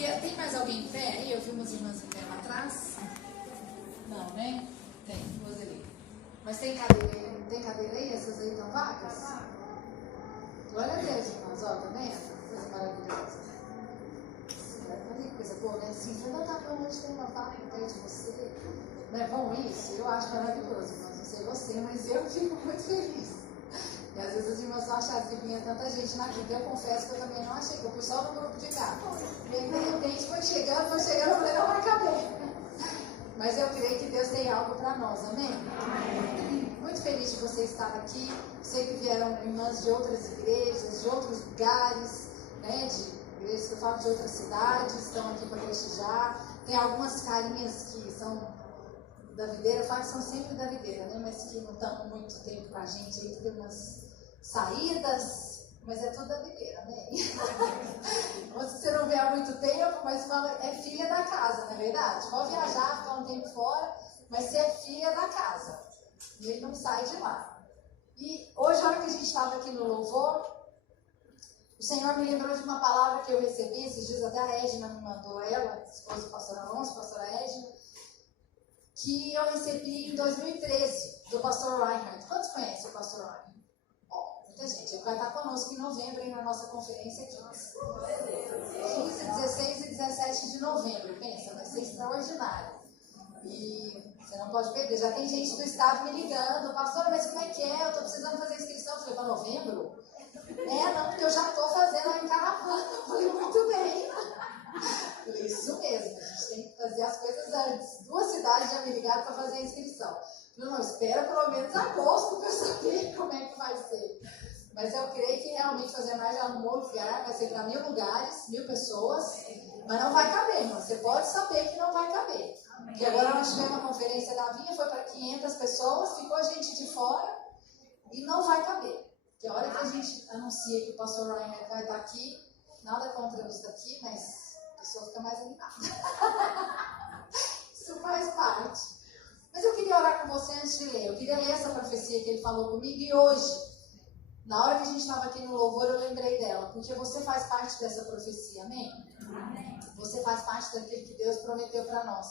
queria... Tem mais alguém em pé aí? Eu vi umas irmãs em pé lá atrás. Não, né? Tem, duas ali. Mas tem cadeira aí? Essas aí estão vagas? Glória a Deus, irmãs. Ó, tá vendo? Coisa maravilhosa. Olha que coisa boa, né? Sim, você não tá falando onde tem uma vaga perto de você. Não é bom isso? Eu acho maravilhoso, irmãs. Não sei você, mas eu fico muito feliz. E às vezes as irmãs não acharam que vinha tanta gente na quinta. Eu confesso que eu também não achei, que eu fui só no grupo de cá. E aí, de repente, foi chegando, eu falei, não vai caber. Mas eu creio que Deus tem algo para nós, amém? Muito feliz de você estar aqui. Sei que vieram irmãs de outras igrejas, de outros lugares, né? De igrejas que eu falo de outras cidades, estão aqui para prestigiar. Tem algumas carinhas que são da videira, eu falo que são sempre da videira, né? Mas que não estão muito tempo com a gente aí, tem umas saídas, mas é tudo da videira, né? Você não vê há muito tempo, mas fala, é filha da casa, não é verdade? Pode viajar, ficar um tempo fora, mas você é filha da casa. E ele não sai de lá. E hoje, a hora que a gente estava aqui no louvor, o Senhor me lembrou de uma palavra que eu recebi esses dias, até a Edna me mandou ela, esposa do pastor Alonso, pastora Edna, que eu recebi em 2013, do pastor Reinhardt. Quantos conhecem o pastor Reinhardt? Muita gente. Ele vai estar conosco em novembro, na nossa conferência 15, 16 e 17 de novembro. Pensa, vai ser extraordinário. E você não pode perder. Já tem gente do estado me ligando, pastora, mas como é que é? Eu estou precisando fazer inscrição. Eu falei, para novembro? Não, porque eu já estou fazendo em caravana. Eu falei, muito bem. Falei, isso mesmo, a gente tem que fazer as coisas antes. 2 cidades já me ligaram para fazer a inscrição. Eu falei, não, espera pelo menos agosto para eu saber como é que vai ser. Mas eu creio que realmente fazer mais já arrumou lugar, vai ser para 1000 lugares, 1000 pessoas, mas não vai caber, irmão. Você pode saber que não vai caber. Porque agora nós tivemos uma conferência da Vinha, foi para 500 pessoas, ficou a gente de fora e não vai caber. Porque a hora que a gente anuncia que o pastor Ryan vai estar aqui, nada contra os daqui, mas a pessoa fica mais animada. Isso faz parte. Mas eu queria orar com você antes de ler. Eu queria ler essa profecia que ele falou comigo e hoje, na hora que a gente estava aqui no louvor, eu lembrei dela, porque você faz parte dessa profecia, amém? Amém. Você faz parte daquilo que Deus prometeu para nós.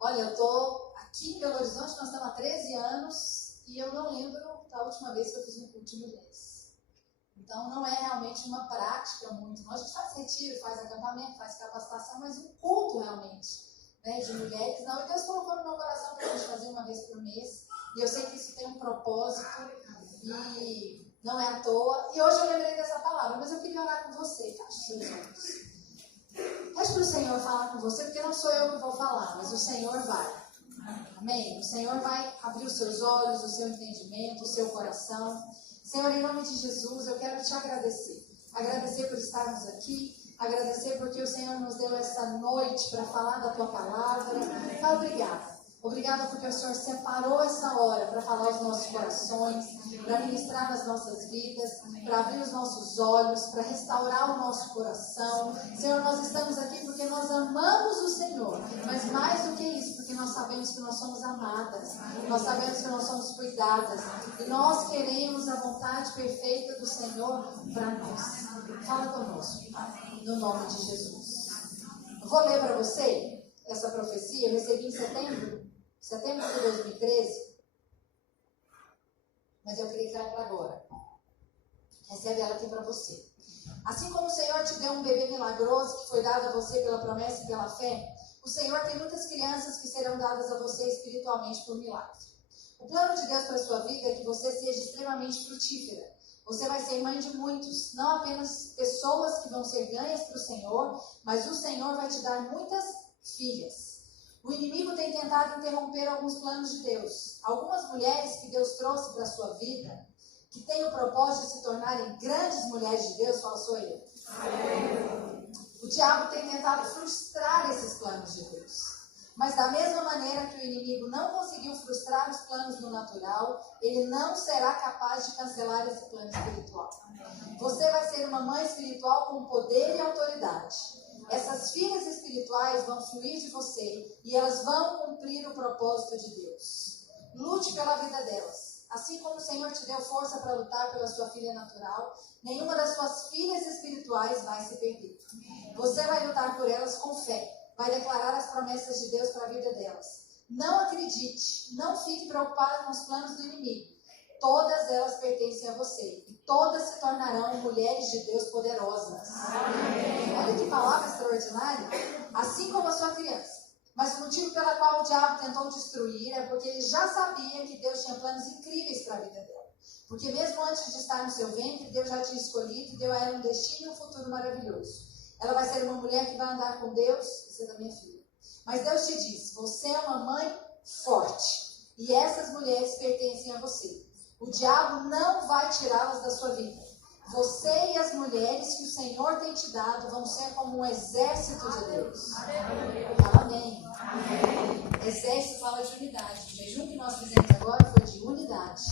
Olha, eu estou aqui em Belo Horizonte, nós estamos há 13 anos e eu não lembro da última vez que eu fiz um culto de mulheres. Então, não é realmente uma prática muito. A gente faz retiro, faz acampamento, faz capacitação, mas um culto realmente, né, de mulheres, não. E Deus colocou no meu coração para a gente fazer uma vez por mês. E eu sei que isso tem um propósito e não é à toa. E hoje eu lembrei dessa palavra, mas eu queria orar com você. Feche seus olhos. Peço para o Senhor falar com você, porque não sou eu que vou falar, mas o Senhor vai. Amém? O Senhor vai abrir os seus olhos, o seu entendimento, o seu coração. Senhor, em nome de Jesus, eu quero te agradecer. Agradecer por estarmos aqui. Agradecer porque o Senhor nos deu essa noite para falar da tua palavra. Obrigada. Obrigada porque o Senhor separou essa hora para falar aos nossos corações, para ministrar nas nossas vidas, para abrir os nossos olhos, para restaurar o nosso coração. Senhor, nós estamos aqui porque nós amamos o Senhor, mas mais do que isso, porque nós sabemos que nós somos amadas, nós sabemos que nós somos cuidadas e nós queremos a vontade perfeita do Senhor para nós. Fala conosco, no nome de Jesus. Eu vou ler para você essa profecia, eu recebi em setembro de 2013, mas eu queria trazer para agora. Recebe ela aqui para você. Assim como o Senhor te deu um bebê milagroso que foi dado a você pela promessa e pela fé, o Senhor tem muitas crianças que serão dadas a você espiritualmente por milagre. O plano de Deus para a sua vida é que você seja extremamente frutífera. Você vai ser mãe de muitos, não apenas pessoas que vão ser ganhas para o Senhor, mas o Senhor vai te dar muitas filhas. O inimigo tem tentado interromper alguns planos de Deus. Algumas mulheres que Deus trouxe para a sua vida, que têm o propósito de se tornarem grandes mulheres de Deus, fala, sou eu. O diabo tem tentado frustrar esses planos de Deus. Mas da mesma maneira que o inimigo não conseguiu frustrar os planos do natural, ele não será capaz de cancelar esse plano espiritual. Você vai ser uma mãe espiritual com poder e autoridade. Essas filhas espirituais vão fluir de você e elas vão cumprir o propósito de Deus. Lute pela vida delas. Assim como o Senhor te deu força para lutar pela sua filha natural, nenhuma das suas filhas espirituais vai se perder. Você vai lutar por elas com fé, vai declarar as promessas de Deus para a vida delas. Não acredite, não fique preocupada com os planos do inimigo. Todas elas pertencem a você e todas se tornarão mulheres de Deus poderosas. Amém. Olha que palavra extraordinária. Assim como a sua criança. Mas o motivo pelo qual o diabo tentou destruir é porque ele já sabia que Deus tinha planos incríveis para a vida dela. Porque mesmo antes de estar no seu ventre, Deus já tinha escolhido e deu a ela um destino e um futuro maravilhoso. Ela vai ser uma mulher que vai andar com Deus e ser da minha filha. Mas Deus te diz, você é uma mãe forte. E essas mulheres pertencem a você. O diabo não vai tirá-las da sua vida. Você e as mulheres que o Senhor tem te dado vão ser como um exército de Deus. Fala amém. Amém. Exército fala de unidade. O jejum que nós fizemos agora foi de unidade.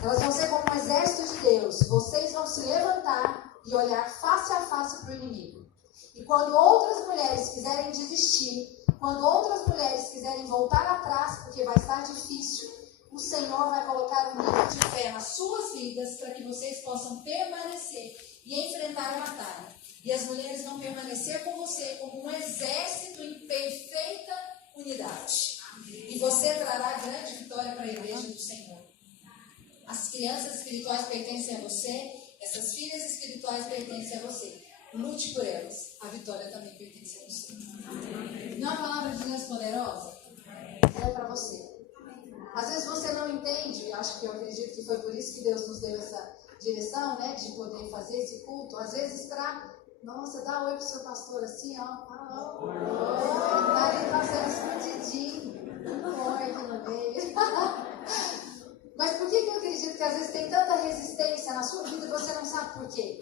Elas vão ser como um exército de Deus. Vocês vão se levantar e olhar face a face para o inimigo. E quando outras mulheres quiserem desistir, quando outras mulheres quiserem voltar atrás, porque vai estar difícil, o Senhor vai colocar um nível de fé nas suas vidas para que vocês possam permanecer e enfrentar a batalha. E as mulheres vão permanecer com você como um exército em perfeita unidade. E você trará grande vitória para a igreja do Senhor. As crianças espirituais pertencem a você, essas filhas espirituais pertencem a você. Lute por elas. A vitória também pertence a você. Não é uma palavra de Deus poderosa? Ela é para você. Às vezes você não entende, eu acredito que foi por isso que Deus nos deu essa direção, né, de poder fazer esse culto. Às vezes para, nossa, dá oi pro seu pastor assim, ó. Tá ali passando escondidinho. Oi, aqui no meio. Mas por que eu acredito que às vezes tem tanta resistência na sua vida e você não sabe por quê?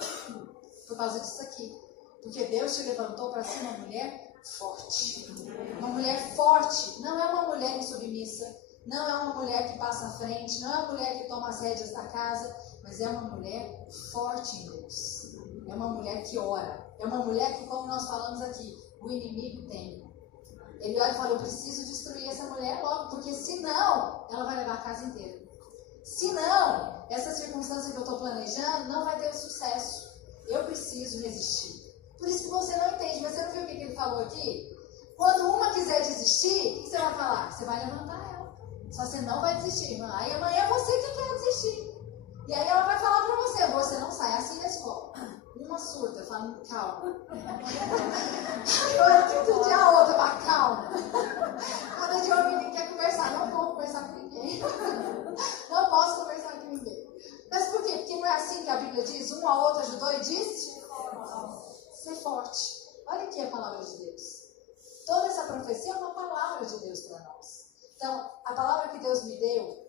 Por causa disso aqui. Porque Deus te levantou para ser uma mulher forte. Uma mulher forte não é uma mulher insubmissa. Não é uma mulher que passa à frente, não é uma mulher que toma as rédeas da casa, mas é uma mulher forte em Deus. É uma mulher que ora. É uma mulher que, como nós falamos aqui, o inimigo tem. Ele olha e fala, eu preciso destruir essa mulher logo, porque senão ela vai levar a casa inteira. Senão, essa circunstância que eu estou planejando não vai ter sucesso. Eu preciso resistir. Por isso que você não entende, mas você não viu o que ele falou aqui? Quando uma quiser desistir, o que você vai falar? Você vai levantar ela. Só você não vai desistir, irmã. Aí amanhã é você que quer desistir. E aí ela vai falar pra você não sai assim da escola. Uma surta, falando, calma. Eu tento de a outra, mas calma. Cada dia o menino quer conversar. Não vou conversar com ninguém. Não posso conversar com ninguém. Mas por quê? Porque não é assim que a Bíblia diz? Um ao outro ajudou e disse? Ser forte. Olha aqui a palavra de Deus. Toda essa profecia é uma palavra de Deus para nós. Então, a palavra que Deus me deu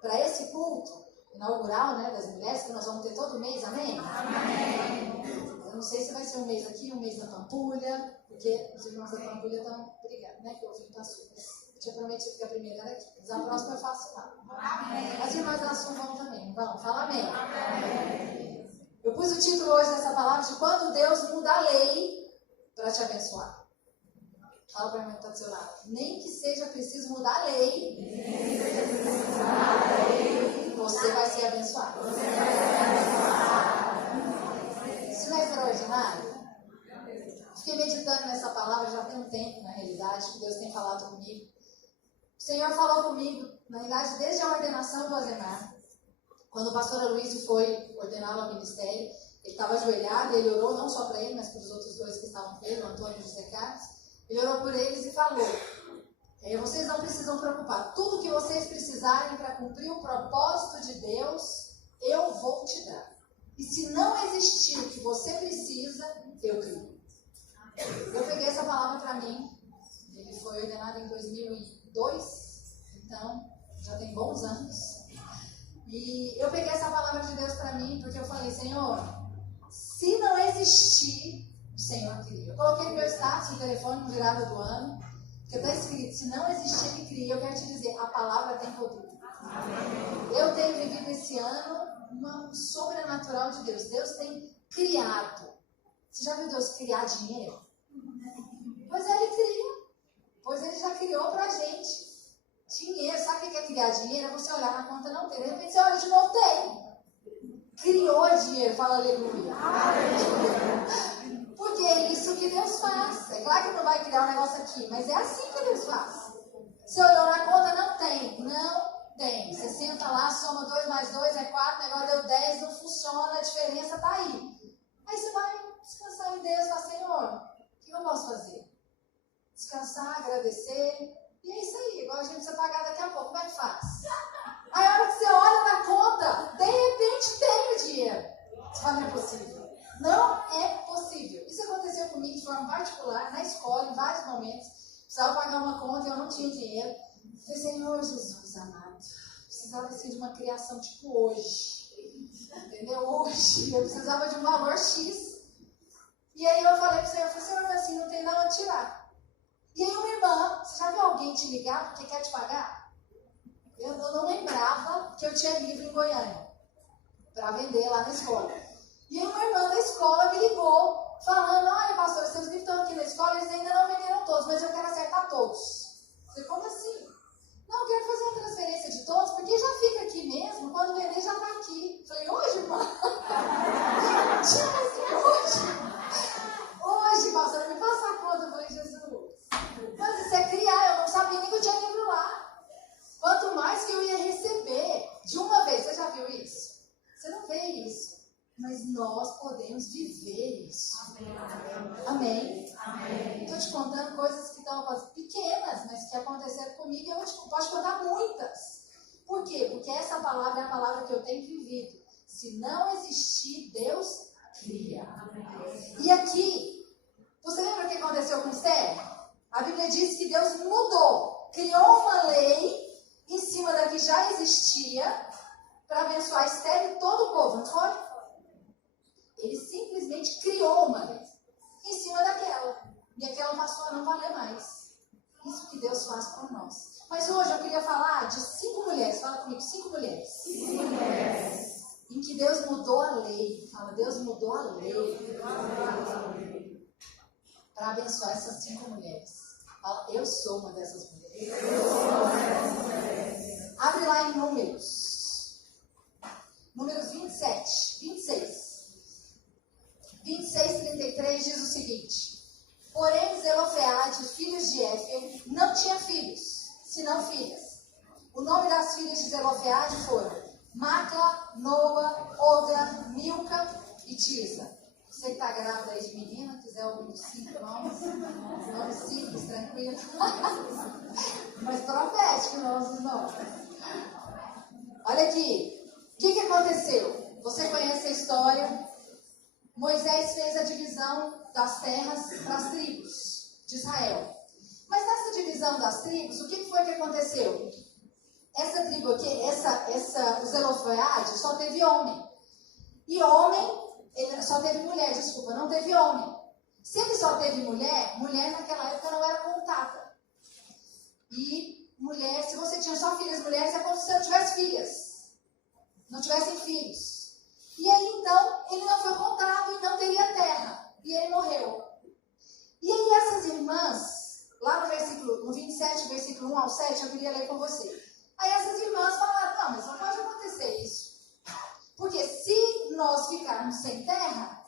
para esse culto inaugural, né, das mulheres, que nós vamos ter todo mês, amém? Amém. Eu não sei se vai ser um mês aqui, um mês na Pampulha, porque os irmãos da Pampulha estão brigando, né, que eu vim para a Sul. Eu tinha prometido que a primeira era aqui, mas a próxima eu faço lá. Amém. As irmãs da Sul vão também, vão, fala amém. Amém. Eu pus o título hoje dessa palavra de quando Deus muda a lei para te abençoar. Fala para mim que está do seu lado. Nem que seja preciso mudar a lei. Você vai ser abençoado. Isso não é extraordinário? Fiquei meditando nessa palavra já tem um tempo, na realidade, que Deus tem falado comigo. O Senhor falou comigo, na realidade, desde a ordenação do Azemar. Quando o pastor Aloysio foi ordená-lo ao ministério, ele estava ajoelhado, ele orou não só para ele, mas para os outros dois que estavam com ele, o Antônio e o José Carlos. Ele orou por eles e falou, vocês não precisam preocupar, tudo que vocês precisarem para cumprir o propósito de Deus, eu vou te dar. E se não existir o que você precisa, eu crio. Eu peguei essa palavra para mim, ele foi ordenado em 2002, então já tem bons anos. E eu peguei essa palavra de Deus para mim, porque eu falei, Senhor, se não existir, o Senhor cria. Eu coloquei no meu status no telefone no virada do ano, que está escrito, se não existir, Ele cria. Eu quero te dizer, a palavra tem poder. Amém. Eu tenho vivido esse ano um sobrenatural de Deus. Deus tem criado. Você já viu Deus criar dinheiro? Pois Ele cria. Pois Ele já criou para a gente Dinheiro, sabe o que é criar dinheiro? É você olhar na conta não ter. De repente você olha de novo, tem. Criou dinheiro, fala aleluia. Porque é isso que Deus faz. É claro que não vai criar um negócio aqui, mas é assim que Deus faz. Você olhou na conta, não tem. Não tem. Você senta lá, soma 2 mais 2 é 4, o negócio deu 10, não funciona, a diferença está aí. Aí você vai descansar em Deus e falar, Senhor, o que eu posso fazer? Descansar, agradecer. E é isso aí, igual a gente precisa pagar daqui a pouco, como é que faz? Aí a hora que você olha na conta, de repente tem o dinheiro. Você fala, não é possível. Não é possível. Isso aconteceu comigo de forma particular, na escola, em vários momentos. Precisava pagar uma conta e eu não tinha dinheiro. Eu falei, Senhor Jesus amado, precisava assim, de uma criação tipo hoje. Entendeu? Hoje. Eu precisava de um valor X. E aí eu falei pro Senhor, mas assim, não tem nada a tirar. E aí uma irmã, você já viu alguém te ligar porque quer te pagar? Eu não lembrava que eu tinha livro em Goiânia para vender lá na escola. E aí uma irmã da escola me ligou, falando, olha pastora, seus livros estão aqui na escola, eles ainda não venderam todos, mas eu quero acertar todos. Eu falei, como assim? Não, eu quero fazer uma transferência de todos, porque já fica aqui mesmo, quando vender já está aqui. Eu falei, hoje, irmã? Hoje, pastora, me passa a conta. Eu falei, Jesus. Mas isso é criar, eu não sabia nem que eu tinha livro lá. Quanto mais que eu ia receber de uma vez. Você já viu isso? Você não vê isso. Mas nós podemos viver isso. Amém? Amém. Estou te contando coisas que estão pequenas, mas que aconteceram comigo e eu posso contar muitas. Por quê? Porque essa palavra é a palavra que eu tenho vivido. Se não existir, Deus cria. E aqui, você lembra o que aconteceu com Esther? A Bíblia diz que Deus mudou, criou uma lei em cima da que já existia para abençoar Esther e todo o povo, não foi? Ele simplesmente criou uma lei em cima daquela. E aquela passou a não valer mais. Isso que Deus faz por nós. Mas hoje eu queria falar de 5 mulheres. Fala comigo, 5 mulheres. 5 mulheres. Em que Deus mudou a lei. Fala, Deus mudou a lei. Para abençoar essas 5 mulheres. Fala, eu sou uma dessas mulheres. Abre lá em Números. Números 26. 26:33 diz o seguinte: porém Zelofeade, filhos de Éfer, não tinha filhos, senão filhas. O nome das filhas de Zelofeade foram Macla, Noa, Ogla, Milca e Tirza. Você que está grávida aí de menina, quiser ouvir os 5 nomes simples, tranquilo. Mas profético nossos nomes. Olha aqui, o que aconteceu? Você conhece a história? Moisés fez a divisão das terras para as tribos de Israel. Mas nessa divisão das tribos, o que foi que aconteceu? Essa tribo aqui, o Zelofeade só teve homem. E homem, ele só teve mulher, desculpa, não teve homem. Se ele só teve mulher, mulher naquela época não era contada. E mulher, se você tinha só filhas mulheres, é como se você não tivesse filhas. Não tivessem filhos. E aí, então, ele não foi contado e não teria terra. E ele morreu. E aí, essas irmãs, lá no 27, versículo 1 ao 7, eu queria ler com você. Aí, essas irmãs falaram, não, mas não pode acontecer isso. Porque se nós ficarmos sem terra,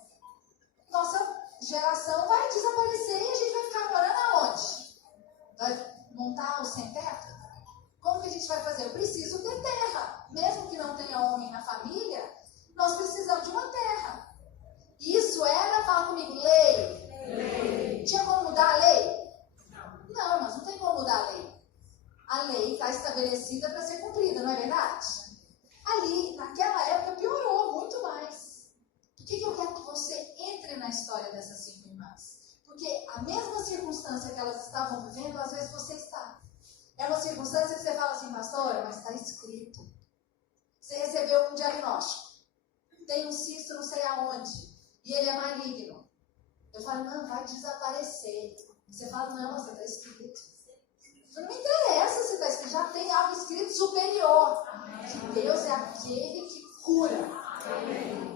nossa geração vai desaparecer e a gente vai ficar morando aonde? Vai montar o sem teto? Como que a gente vai fazer? Eu preciso ter terra. Mesmo que não tenha homem na família, nós precisamos de uma terra. Isso era, fala comigo, lei. Tinha como mudar a lei? Não, mas não tem como mudar a lei. A lei está estabelecida para ser cumprida, não é verdade? Ali, naquela época, piorou muito mais. Por que eu quero que você entre na história dessas 5 irmãs? Porque a mesma circunstância que elas estavam vivendo, às vezes você está. É uma circunstância que você fala assim, pastora, mas está escrito. Você recebeu um diagnóstico. Tem um cisto não sei aonde. E ele é maligno. Eu falo, não, vai desaparecer. Você fala, não, mas está escrito. Não me interessa se está escrito. Já tem algo escrito superior. Que Deus é aquele que cura.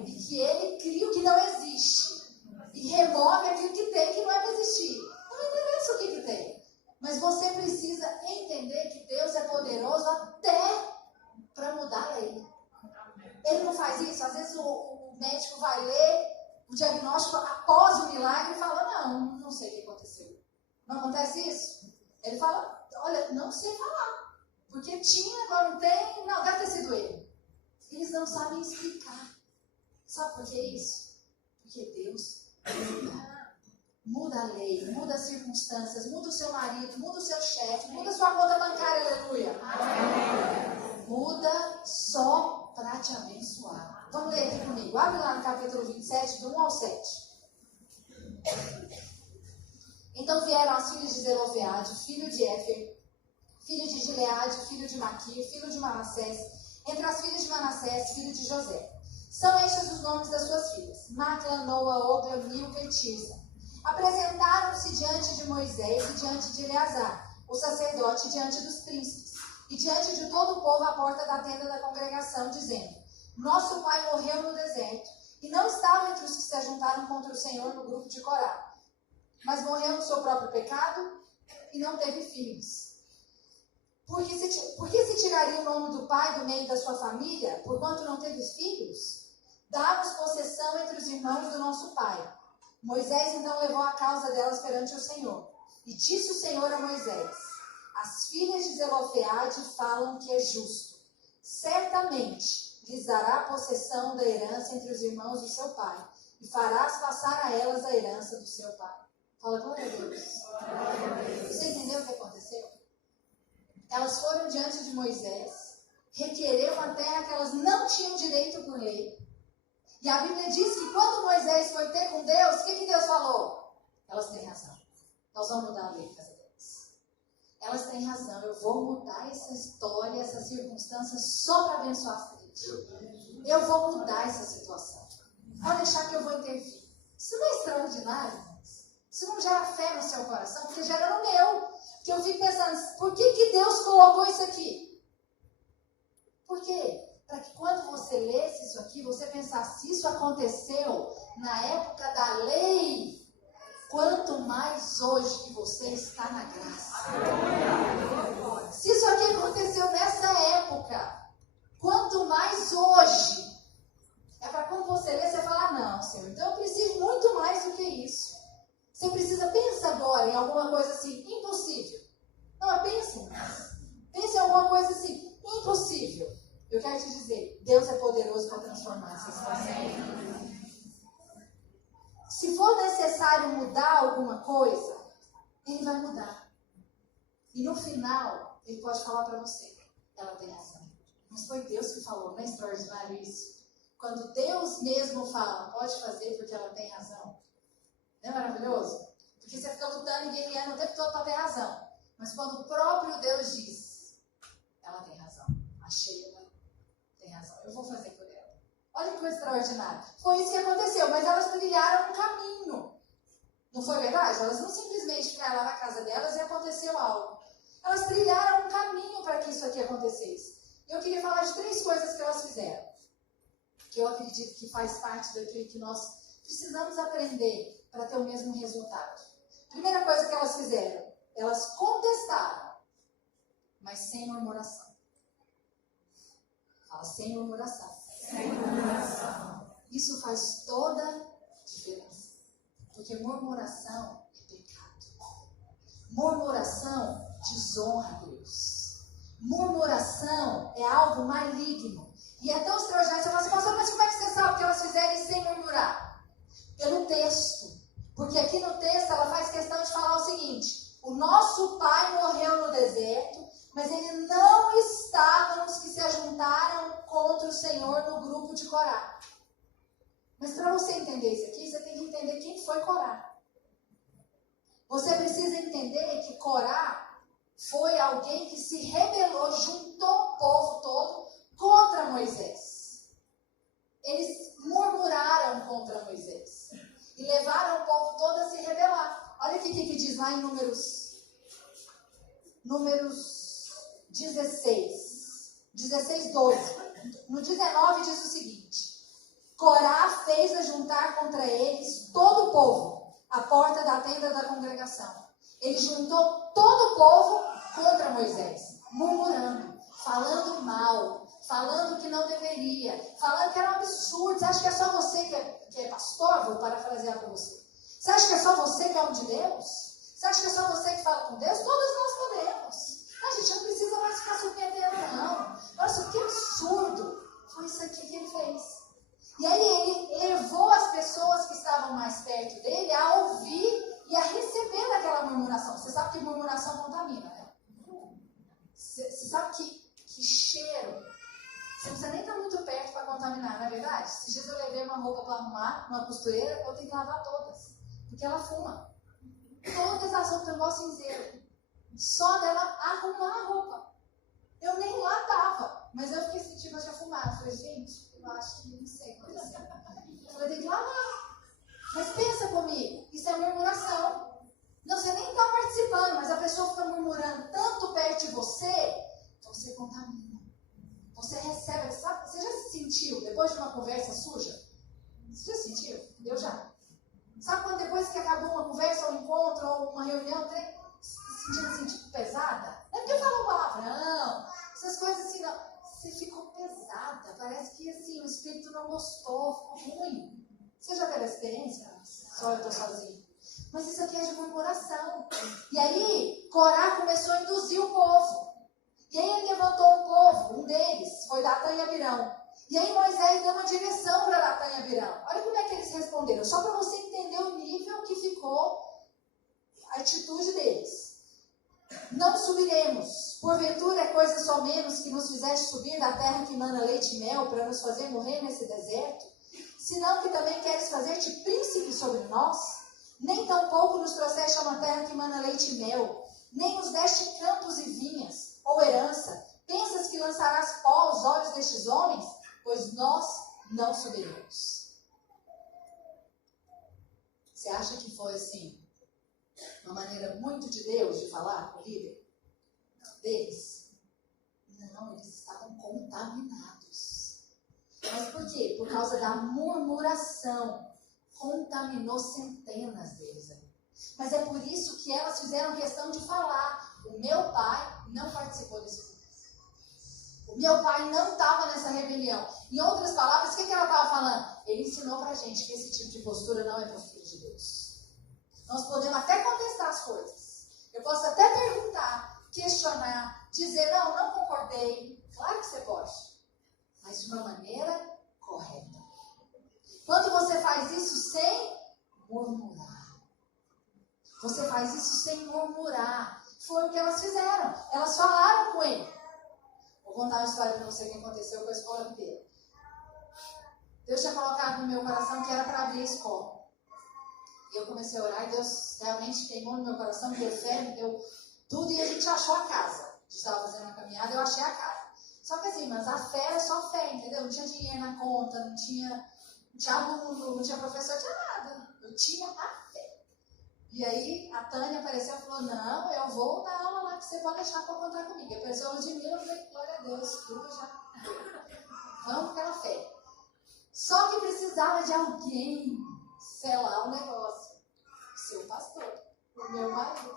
E que Ele cria o que não existe. E remove aquilo que tem que não é para existir. Não me interessa o que tem. Mas você precisa entender que Deus é poderoso. o diagnóstico após o milagre e fala, não sei o que aconteceu. Não acontece isso? Ele fala, olha, não sei falar. Porque tinha, agora não tem, não, deve ter sido ele. Eles não sabem explicar. Sabe por que isso? Porque Deus muda a lei, muda as circunstâncias, muda o seu marido, muda o seu chefe, muda a sua conta bancária, aleluia. Amém. Muda só para te abençoar. Vamos ler aqui comigo. Abre lá no capítulo 27, do 1 ao 7. Então vieram as filhas de Zelofeade, filho de Éfer, filho de Gileade, filho de Maquir, filho de Manassés, entre as filhas de Manassés, filho de José. São estes os nomes das suas filhas: Macla, Noa, Ogla, Milca e Tirsa. Apresentaram-se diante de Moisés e diante de Eleazar, o sacerdote, diante dos príncipes, e diante de todo o povo à porta da tenda da congregação, dizendo: Nosso pai morreu no deserto, e não estava entre os que se ajuntaram contra o Senhor no grupo de Corá, mas morreu no seu próprio pecado e não teve filhos. Por que se tiraria o nome do pai do meio da sua família, porquanto não teve filhos? Dá-nos possessão entre os irmãos do nosso pai. Moisés então levou a causa delas perante o Senhor. E disse o Senhor a Moisés: As filhas de Zelofeade falam que é justo. Certamente lhes dará possessão da herança entre os irmãos do seu pai, e farás passar a elas a herança do seu pai. Fala, glória a Deus. Você entendeu o que aconteceu? Elas foram diante de Moisés, requereram a terra que elas não tinham direito por lei. E a Bíblia diz que quando Moisés foi ter com Deus, o que Deus falou? Elas têm razão. Nós vamos mudar a lei por causa delas. Elas têm razão. Eu vou mudar essa história, essa circunstância só para abençoar as filhas. Eu vou mudar essa situação. Pode deixar que eu vou intervir. Isso não é extraordinário, irmãos? Isso não gera fé no seu coração, porque gera no meu. Porque eu fico pensando, por que Deus colocou isso aqui? Por quê? Para que quando você lesse isso aqui, você pensasse, se isso aconteceu na época da lei, quanto mais hoje que você está na graça. Se isso aqui aconteceu nessa época, quanto mais hoje. É para quando você lê, você falar, não, Senhor, então eu preciso muito mais do que isso. Você precisa, pensa agora em alguma coisa assim, impossível. Não, pense em alguma coisa assim, impossível. Eu quero te dizer, Deus é poderoso para transformar essa situação. Se for necessário mudar alguma coisa, Ele vai mudar. E no final, Ele pode falar para você, ela tem razão. Mas foi Deus que falou, não é extraordinário isso? Quando Deus mesmo fala, pode fazer porque ela tem razão. Não é maravilhoso? Porque você fica lutando e guerreando o tempo todo para ter razão. Mas quando o próprio Deus diz, ela tem razão. A Sheila tem razão. Eu vou fazer por ela. Olha que coisa extraordinária. Foi isso que aconteceu, mas elas trilharam um caminho. Não foi verdade? Elas não simplesmente ficaram lá na casa delas e aconteceu algo. Elas trilharam um caminho para que isso aqui acontecesse. Eu queria falar de 3 coisas que elas fizeram. Que eu acredito que faz parte daquilo que nós precisamos aprender para ter o mesmo resultado. Primeira coisa que elas fizeram, elas contestaram, mas sem murmuração. Fala, sem murmuração. Sem murmuração. Isso faz toda a diferença. Porque murmuração é pecado. Murmuração desonra a Deus. Murmuração é algo maligno. E é tão extraordinário. Você fala assim, pastor, mas como é que você sabe que elas fizeram isso sem murmurar? Pelo texto. Porque aqui no texto ela faz questão de falar o seguinte: o nosso pai morreu no deserto, mas ele não estava nos que se ajuntaram contra o Senhor no grupo de Corá. Mas para você entender isso aqui, você tem que entender quem foi Corá. Você precisa entender que Corá foi alguém que se rebelou, juntou o povo todo contra Moisés. Eles murmuraram contra Moisés. E levaram o povo todo a se rebelar. Olha aqui o que diz lá em Números 16, 12. No 19 diz o seguinte: Corá fez ajuntar contra eles todo o povo, à porta da tenda da congregação. Ele juntou todo o povo contra Moisés, murmurando, falando mal, falando que não deveria, falando que era um absurdo. Você acha que é só você que é pastor? Vou parafrasear para você. Você acha que é só você que é homem de Deus? Você acha que é só você que fala com Deus? Todos nós podemos. A gente não precisa mais ficar surpreendendo, não. Nossa, que absurdo foi isso aqui que ele fez. E aí ele levou as pessoas que estavam mais perto dele a ouvir e a receber daquela murmuração. Você sabe que murmuração contamina, né? Você sabe que cheiro, você não precisa nem estar muito perto para contaminar, não é verdade? Esses dias eu levei uma roupa para arrumar, uma costureira, eu tenho que lavar todas, porque ela fuma. Todas as roupas eu gosto cinzeiro. Só dela arrumar a roupa. Eu nem lá tava, mas eu fiquei sentindo que eu fumar. Eu falei, gente, eu acho que não sei o que aconteceu. Eu falei, tem que lavar. Mas pensa comigo, isso é murmuração. Não, você nem está participando, mas a pessoa fica murmurando tanto perto de você, então você contamina. Você recebe, sabe? Você já se sentiu, depois de uma conversa suja? Você já sentiu? Eu já. Sabe quando depois que acabou uma conversa, ou um encontro, ou uma reunião, se sentindo assim, tipo, pesada? Não é porque eu falo palavrão, essas coisas assim, não. Você ficou pesada, parece que assim, o espírito não gostou, ficou ruim. Você já teve a experiência? Só eu estou sozinho. Mas isso aqui é de murmuração. E aí, Corá começou a induzir o povo. E aí ele levantou um povo, um deles, foi Datã e Abirão. E aí Moisés deu uma direção para Datã e Abirão. Olha como é que eles responderam, só para você entender o nível que ficou a atitude deles. Não subiremos, porventura é coisa só menos que nos fizeste subir da terra que mana leite e mel para nos fazer morrer nesse deserto? Senão que também queres fazer-te príncipe sobre nós? Nem tampouco nos trouxeste a uma terra que mana leite e mel, nem nos deste campos e vinhas, ou herança. Pensas que lançarás pó aos olhos destes homens? Pois nós não subiremos. Você acha que foi assim, uma maneira muito de Deus de falar com o líder deles? Não, eles estavam contaminados. Mas por quê? Por causa da murmuração. Contaminou centenas deles. Mas é por isso que elas fizeram questão de falar. O meu pai não participou desse processo. O meu pai não estava nessa rebelião. Em outras palavras, o que ela estava falando? Ele ensinou pra gente que esse tipo de postura não é postura de Deus. Nós podemos até contestar as coisas. Eu posso até perguntar, questionar, dizer, não concordei. Claro que você pode. Mas de uma maneira correta. Quando você faz isso sem murmurar. Você faz isso sem murmurar. Foi o que elas fizeram. Elas falaram com ele. Vou contar uma história para você que aconteceu com a escola inteira. Deus tinha colocado no meu coração que era para abrir a escola. E eu comecei a orar e Deus realmente queimou no meu coração, me deu fé, me deu tudo e a gente achou a casa. A gente estava fazendo uma caminhada e eu achei a casa. Só que assim, mas a fé era só fé, entendeu? Não tinha dinheiro na conta, não tinha aluno, não tinha professor, não tinha nada. Eu tinha a fé. E aí a Tânia apareceu e falou, não, eu vou dar aula lá que você pode deixar para contar comigo. E apareceu a Ludmila, eu falei, glória a Deus, tudo já. Vamos com aquela fé. Só que precisava de alguém selar o negócio. Seu pastor, o meu marido.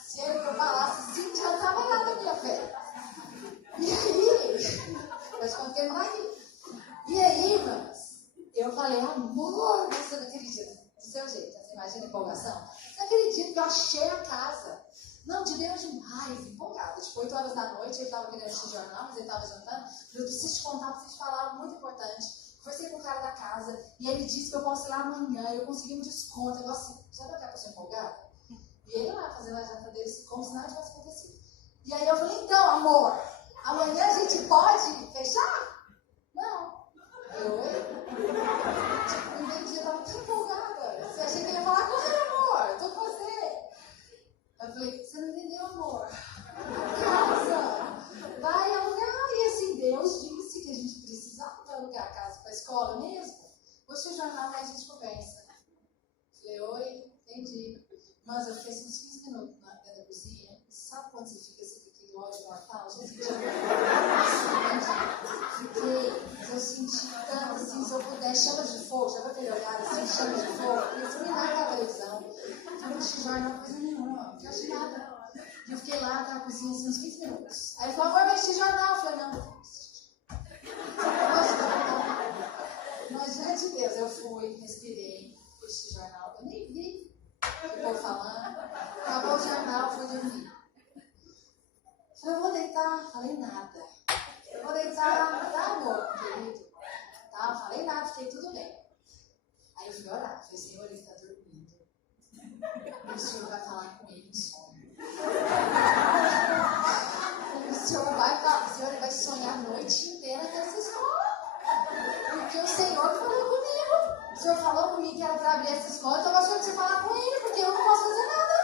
Se ele não falasse, sim, já não estava lá na minha fé. E aí, eu contei mais aqui. E aí, irmãs, eu falei, amor, você não acredita? Do seu jeito, você imagina a empolgação? Você não acredita que eu achei a casa? Não, de Deus demais, empolgada. Tipo, 8 horas da noite, ele estava querendo assistir jornal, mas ele estava jantando. Eu preciso te contar, preciso te falar algo muito importante. Conversei com o cara da casa e ele disse que eu posso ir lá amanhã. Eu consegui um desconto. Eu assim, sabe aquela pessoa empolgada? E ele lá fazendo a janta dele como se nada tivesse acontecido. E aí eu falei, então, amor, amanhã a gente pode fechar? Não. Eu tipo, não entendi, eu estava tão empolgada. Você achei que ele ia falar, claro, amor, eu tô com você. Eu falei, você não entendeu, amor? Casa, vai alugar. E assim, Deus disse que a gente precisava alugar a casa para a escola mesmo. Vou te jornal e a gente conversa. Falei, oi, entendi. Mas eu fiquei assim, uns 15 minutos dentro da cozinha. Sabe quando você fica assim, com aquele ódio mortal? Gente, eu senti tanto assim, se eu puder, chamas de fogo, já vai aquele olhar assim, chamas de fogo. Eu fui lá na televisão. Eu não te jornal coisa nenhuma, não quero de nada. E eu fiquei lá na cozinha assim, uns 15 minutos. Aí ele falou, amor, vai assistir jornal. Eu falei, Ih, ficou falando. Acabou o jornal, fui dormir. Falei, eu vou deitar. Falei nada. Eu vou deitar, tá, amor, querido? Tá, falei nada, fiquei tudo bem. Aí eu fui orar. Falei, Senhor, ele está dormindo. E o Senhor vai falar com ele em sonho. O Senhor vai sonhar a noite inteira nessa escola. Porque o Senhor falou comigo. O Senhor falou comigo que era para abrir essa escola, então eu gostaria de você falar com ele, porque eu não posso fazer nada.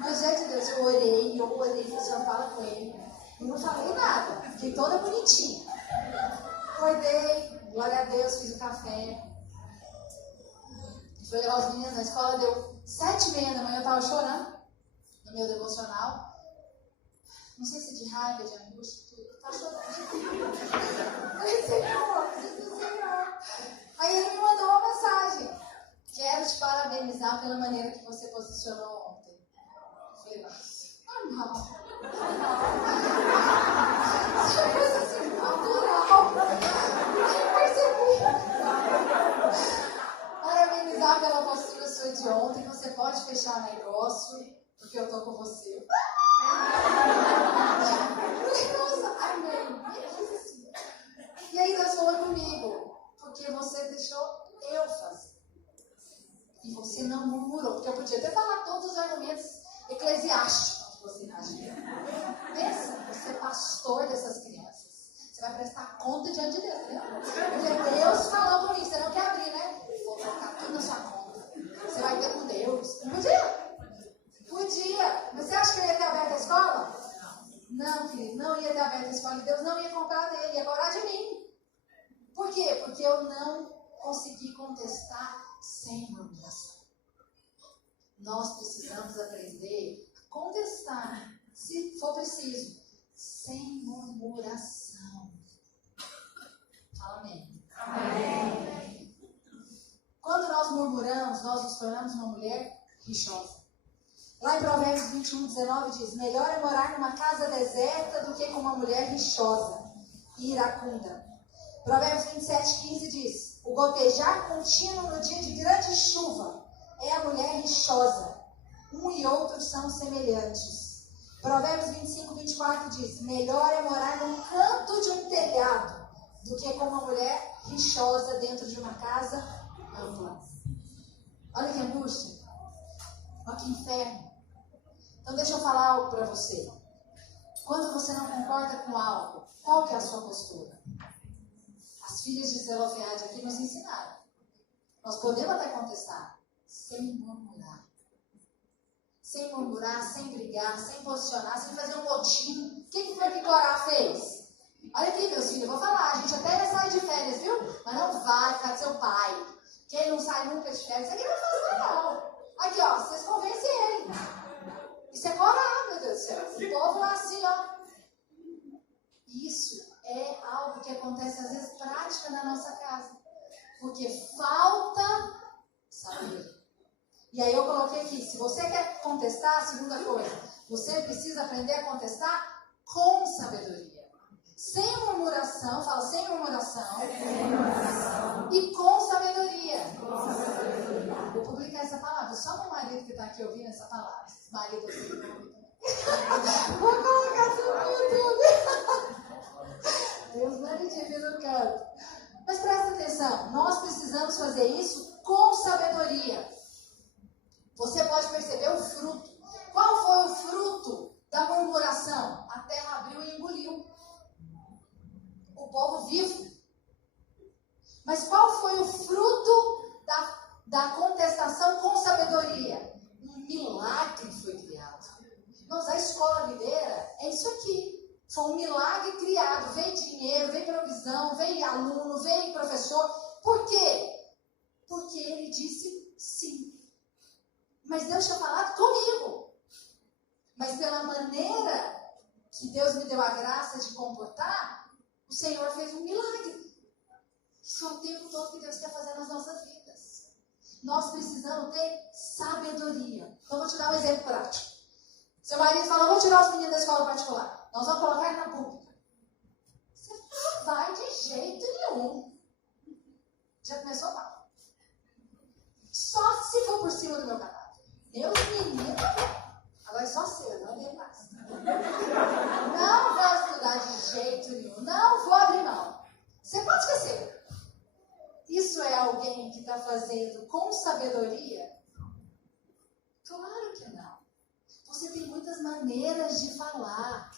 Mas, gente de Deus, eu orei, o Senhor fala com ele. E não falei nada, fiquei toda bonitinha. Acordei, glória a Deus, fiz o café. Fui levar os meninos na escola, deu 7h30 da manhã, eu estava chorando no meu devocional. Não sei se de raiva, de angústia, tudo. Eu estava chorando. Falei, Senhor, preciso do Senhor. Aí ele me mandou uma mensagem. Quero te parabenizar pela maneira que você posicionou ontem. Eu falei, nossa, normal. Isso é coisa assim, natural. Nem percebi. Parabenizar pela postura sua de ontem. Você pode fechar negócio, porque eu tô com você. Nossa, amém. E aí Deus falou comigo, porque você deixou eu fazer. E você não murmurou, porque eu podia até falar todos os argumentos eclesiásticos que você imagina. Pensa, você é pastor dessas crianças. Você vai prestar conta diante de Deus, entendeu? Porque Deus falou comigo, você não quer abrir, né? Vou colocar tudo na sua conta. Você vai ter com Deus. Não podia. Podia. Mas você acha que eu ia ter aberto a escola? Não, querido, não ia ter aberto a escola. Deus não ia comprar dele, ia cobrar de mim. Por quê? Porque eu não consegui contestar sem murmuração. Nós precisamos aprender a contestar, se for preciso, sem murmuração. Fala amém. Amém. Quando nós murmuramos, nós nos tornamos uma mulher rixosa. Lá em Provérbios 21:19 diz: melhor é morar numa casa deserta do que com uma mulher rixosa e iracunda. Provérbios 27:15 diz: o gotejar contínuo no dia de grande chuva é a mulher rixosa. Um e outro são semelhantes. Provérbios 25:24 diz: melhor é morar num canto de um telhado do que com uma mulher rixosa dentro de uma casa ampla. Olha que angústia. Olha que inferno. Então deixa eu falar algo para você. Quando você não concorda com algo, qual que é a sua postura? As filhas de Zelofeade aqui nos ensinaram. Nós podemos até contestar, sem murmurar. Sem murmurar, sem brigar, sem posicionar, sem fazer um motim. O que foi que Corá fez? Olha aqui, meus filhos, eu vou falar. A gente até sai de férias, viu? Mas não vai ficar com seu pai. Quem não sai nunca de férias, isso aqui não faz nada, não. Aqui, ó, vocês convencem ele. Isso é Corá, meu Deus do céu. O povo lá assim, ó. Isso é algo que acontece, às vezes, prática na nossa casa. Porque falta saber. E aí eu coloquei aqui, se você quer contestar, a segunda coisa, você precisa aprender a contestar com sabedoria. Sem murmuração, fala sem murmuração. E com sabedoria. Vou publicar essa palavra. Só meu marido que está aqui ouvindo essa palavra. Marido assim. Vou colocar tudo no YouTube. Deus maridinho no canto. Mas presta atenção, nós precisamos fazer isso com sabedoria. Você pode perceber o fruto. Qual foi o fruto da murmuração? A terra abriu e engoliu o povo vivo. Mas qual foi o fruto da contestação com sabedoria? Um milagre foi criado. Irmãos, a escola videira é isso aqui. Foi um milagre criado. Veio dinheiro, veio provisão, veio aluno, veio professor. Por quê? Porque ele disse sim. Mas Deus tinha falado comigo. Mas pela maneira que Deus me deu a graça de comportar, o Senhor fez um milagre. Isso é o tempo todo que Deus quer fazer nas nossas vidas. Nós precisamos ter sabedoria. Então, vou te dar um exemplo prático. Seu marido falou, vou tirar os meninos da escola particular. Nós vamos colocar ele na pública. Você não vai de jeito nenhum. Já começou mal. Só se for por cima do meu cadáver. Meus meninos, agora é só cedo, não é mais. Não vou estudar de jeito nenhum. Não vou abrir mão. Você pode esquecer. Isso é alguém que está fazendo com sabedoria? Claro que não. Você tem muitas maneiras de falar.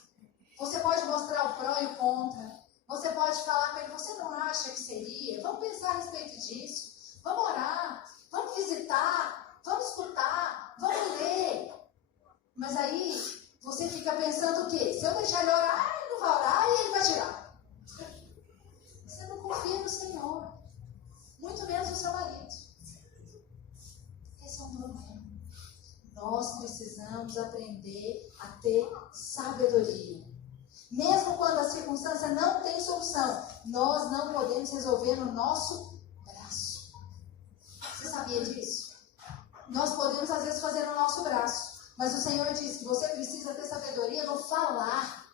Você pode mostrar o pró e o contra. Você pode falar com ele, você não acha que seria? Vamos pensar a respeito disso. Vamos orar. Vamos visitar. Vamos escutar. Vamos ler. Mas aí, você fica pensando o quê? Se eu deixar ele orar, ele não vai orar e ele vai tirar. Você não confia no Senhor. Muito menos no seu marido. Esse é um problema. Nós precisamos aprender a ter sabedoria. Mesmo quando a circunstância não tem solução, nós não podemos resolver no nosso braço. Você sabia disso? Nós podemos, às vezes, fazer no nosso braço. Mas o Senhor diz que você precisa ter sabedoria no falar.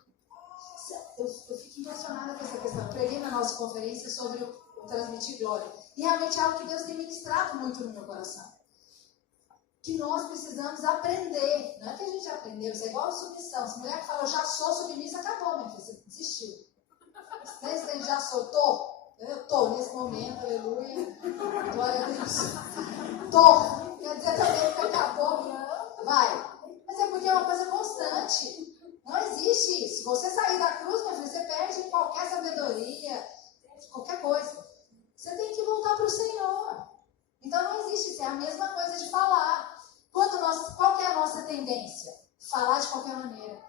Eu fico impressionada com essa questão. Eu preguei na nossa conferência sobre o transmitir glória. E realmente é algo que Deus tem ministrado muito no meu coração. Que nós precisamos aprender. Não é que a gente aprendeu, isso é igual a submissão. Se a mulher fala, eu já sou submissa, acabou, minha filha, você desistiu. Você já sou, eu tô nesse momento, aleluia, glória a Deus. Tô, quer dizer também que acabou, vai. Mas é porque é uma coisa constante. Não existe isso. Se você sair da cruz, minha filha, você perde qualquer sabedoria, qualquer coisa. Você tem que voltar para o Senhor. Então não existe isso, é a mesma coisa de falar. Qual que é a nossa tendência? Falar de qualquer maneira.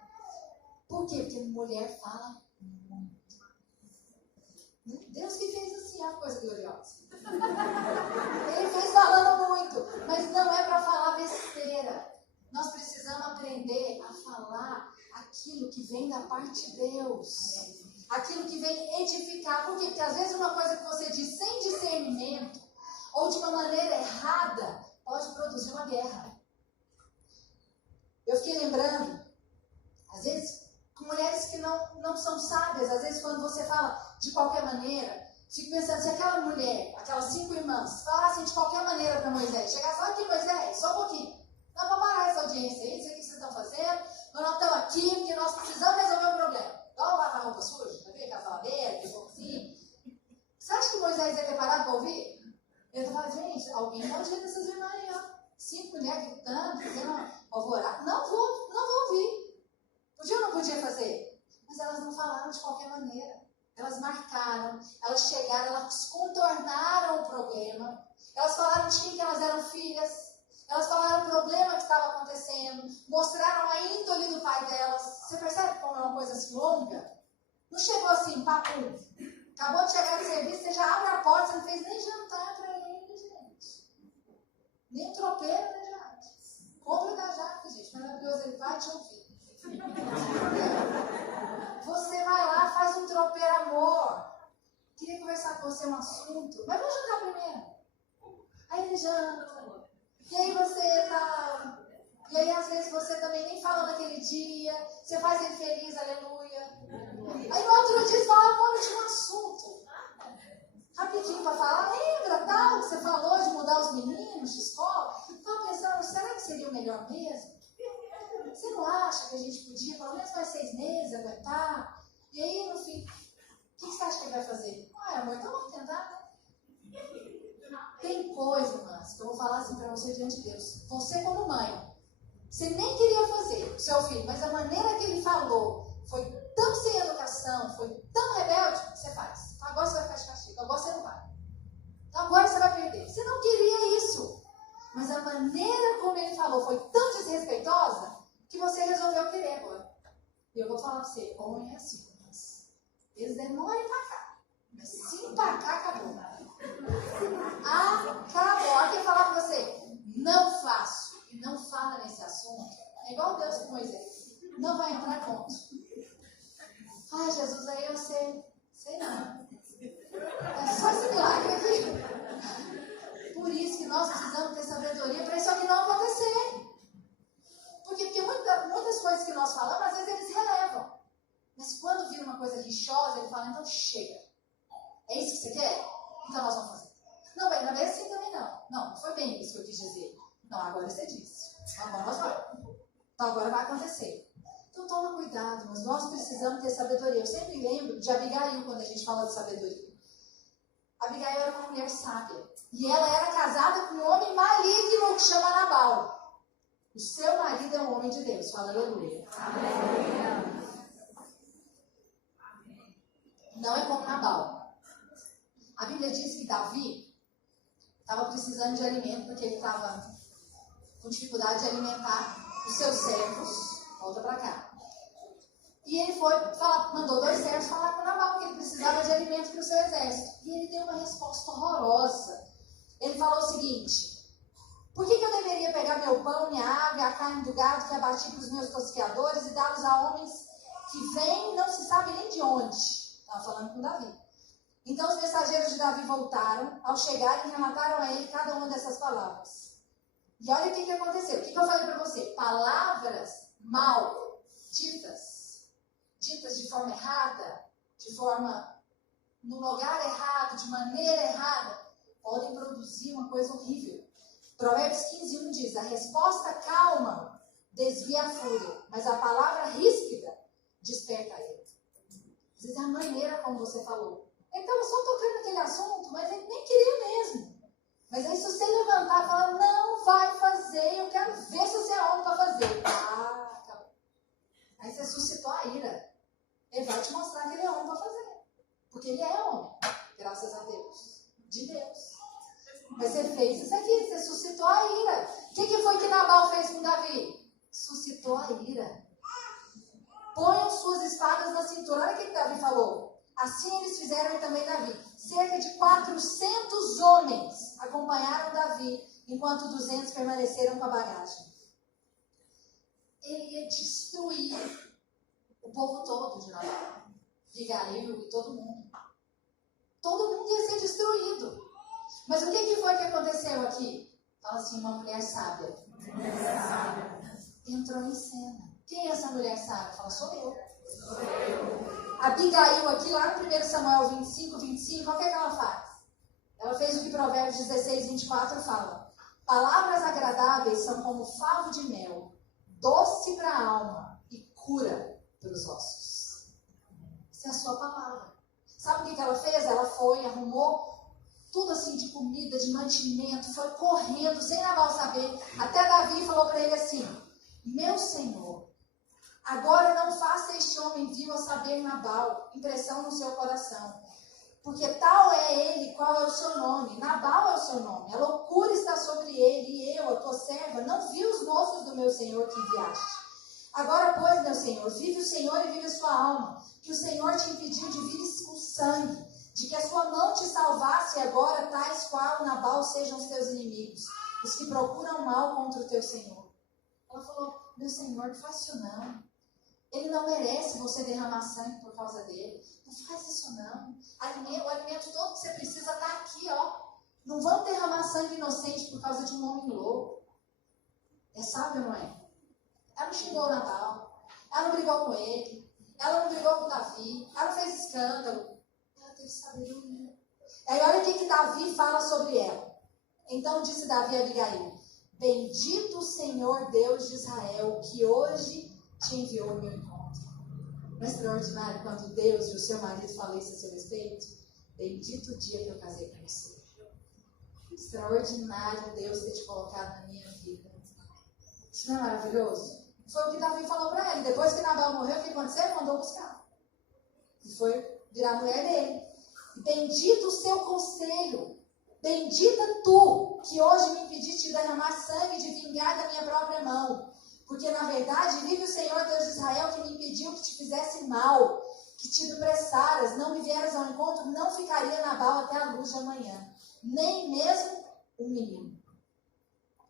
Por quê? Porque mulher fala muito. Deus que fez assim, é uma coisa gloriosa. Ele fez falando muito, mas não é para falar besteira. Nós precisamos aprender a falar aquilo que vem da parte de Deus. Aquilo que vem edificar. Por quê? Porque às vezes uma coisa que você diz sem discernimento, ou de uma maneira errada, pode produzir uma guerra. Eu fiquei lembrando, às vezes, com mulheres que não são sábias, às vezes quando você fala de qualquer maneira, fico pensando, se aquela mulher, aquelas 5 irmãs, falassem de qualquer maneira para Moisés, chegasse lá, aqui Moisés, só um pouquinho, não vamos parar essa audiência aí, isso aqui que vocês estão fazendo, nós estamos aqui porque nós precisamos resolver o problema. Igual lavar roupa suja, vai ver, casaladeira, que for assim. Você acha que Moisés ia ter parado para ouvir? Eu falava, gente, alguém pode ver dessas irmãs aí, ó. 5 mulheres gritando, fazendo alvorada. Não vou ouvir. Podia ou não podia fazer? Mas elas não falaram de qualquer maneira. Elas marcaram, elas chegaram, elas contornaram o problema. Elas falaram de quem que elas eram filhas. Elas falaram o problema que estava acontecendo. Mostraram a índole do pai delas. Você percebe como é uma coisa assim longa? Não chegou assim, papo. Acabou de chegar no serviço, você já abre a porta, você não fez nem jantar para ele, gente. Nem tropeiro, né, Jaque? Compra da Jaque, gente. Maravilhoso, ele vai te ouvir. Você vai lá, faz um tropeiro, amor. Queria conversar com você um assunto. Mas vamos jantar primeiro. Aí ele janta. E aí você tá... E aí às vezes você também nem fala naquele dia. Você faz ele feliz, aleluia. Aí no outro dia você fala, amor, tinha um assunto. Rapidinho para falar, lembra tal que você falou de mudar os meninos de escola? Estava pensando, será que seria o melhor mesmo? Você não acha que a gente podia, pelo menos mais 6 meses, aguentar? E aí, no fim, o que você acha que ele vai fazer? Ah, amor, então vamos tentar, né? Tem coisa, irmãs, que eu vou falar assim para você diante de Deus. Você como mãe, você nem queria fazer o seu filho, mas a maneira que ele falou foi tão sem educação, foi tão rebelde, que você faz. Agora você vai ficar de castigo, agora você não vai. Então agora você vai perder. Você não queria isso. Mas a maneira como ele falou foi tão desrespeitosa que você resolveu querer agora. E eu vou falar para você, homem é assim. Eles demoram para cá. Mas se para cá, acabou. Acabou. Alguém falar para você, não faço. E não fala nesse assunto. É igual Deus com Moisés. Não vai entrar contra. Ai, Jesus, aí eu sei não. É só esse milagre aqui. Por isso que nós precisamos ter sabedoria para isso aqui não acontecer. Porque muitas coisas que nós falamos, às vezes eles relevam. Mas quando vira uma coisa lixosa, ele fala, então chega. É isso que você quer? Então nós vamos fazer. Não é assim também não. Não foi bem isso que eu disse. agora você disse. Agora nós vamos. Então agora vai acontecer. Então toma cuidado, mas nós precisamos ter sabedoria. Eu sempre lembro de Abigail quando a gente fala de sabedoria. Abigail era uma mulher sábia. E ela era casada com um homem maligno que chama Nabal. O seu marido é um homem de Deus. Fala aleluia. Amém. Não é como Nabal. A Bíblia diz que Davi estava precisando de alimento porque ele estava com dificuldade de alimentar os seus servos. Volta para cá. E ele foi mandou 2 servos falar com Nabal que ele precisava de alimento para o seu exército. E ele deu uma resposta horrorosa. Ele falou o seguinte: por que eu deveria pegar meu pão, minha água e a carne do gado que abati para os meus tosqueadores e dá-los a homens que vêm e não se sabe nem de onde? Estava falando com Davi. Então os mensageiros de Davi voltaram, ao chegarem, relataram a ele cada uma dessas palavras. E olha o que aconteceu. O que eu falei para você? Palavras mal ditas de forma errada, de forma no lugar errado, de maneira errada, podem produzir uma coisa horrível. Provérbios 15:1 diz: a resposta calma desvia a fúria, mas a palavra ríspida desperta a ira. Às vezes é a maneira como você falou. Ele estava só tocando aquele assunto, mas ele nem queria mesmo. Mas aí se você levantar e falar, não vai fazer, eu quero ver se você é homem para fazer. Ah, acabou. Aí você suscitou a ira. Ele vai te mostrar que ele é homem para fazer. Porque ele é homem, graças a Deus. De Deus. Mas você fez isso aqui, você suscitou a ira. O que foi que Nabal fez com Davi? Suscitou a ira. Ponham suas espadas na cintura. Olha o que Davi falou. Assim eles fizeram também Davi. Cerca de 400 homens acompanharam Davi, enquanto 200 permaneceram com a bagagem. Ele ia destruir o povo todo de Nabal. Abigail e todo mundo. Todo mundo ia ser destruído. Mas o que foi que aconteceu aqui? Fala assim, uma mulher sábia. Entrou em cena. Quem é essa mulher sábia? Fala, sou eu. Abigail aqui, lá no 1 Samuel 25, o que ela faz? Ela fez o que Provérbios 16:24 fala. Palavras agradáveis são como favo de mel, doce para a alma e cura para os ossos. Essa é a sua palavra. Sabe o que ela fez? Ela foi, arrumou tudo assim de comida, de mantimento, foi correndo, sem Nabal saber. Até Davi falou para ele assim, meu senhor, agora não faça este homem vil a saber Nabal, impressão no seu coração. Porque tal é ele, qual é o seu nome? Nabal é o seu nome. A loucura está sobre ele, e eu, a tua serva, não vi os moços do meu senhor que enviaste. Agora, pois, meu senhor, vive o Senhor e vive a sua alma, que o Senhor te impediu de vir com sangue, de que a sua mão te salvasse, e agora tais qual Nabal sejam os teus inimigos, os que procuram mal contra o teu senhor. Ela falou, meu senhor, não faz isso não. Ele não merece você derramar sangue por causa dele. Não faz isso não. O alimento todo que você precisa está aqui, ó. Não vão derramar sangue inocente por causa de um homem louco. É sábio, não é? Ela não xingou o Nabal. Ela não brigou com ele. Ela não brigou com Davi. Ela não fez escândalo. Ela teve sabedoria. Aí olha o que Davi fala sobre ela. Então disse Davi a Abigail, bendito o Senhor Deus de Israel, que hoje te enviou ao meu encontro. Não é extraordinário quando Deus e o seu marido falam isso a seu respeito? Bendito o dia que eu casei com você. Extraordinário Deus ter te colocado na minha vida. Isso não é maravilhoso? Foi o que Davi falou para ele. Depois que Nabal morreu, o que aconteceu? Ele mandou buscar. E foi virar mulher dele. Bendito o seu conselho. Bendita tu, que hoje me impediste de derramar sangue e de vingar da minha própria mão. Porque, na verdade, vive o Senhor Deus de Israel, que me impediu que te fizesse mal, que te depressaras, não me vieras ao encontro, não ficaria Nabal até a luz de amanhã. Nem mesmo um menino.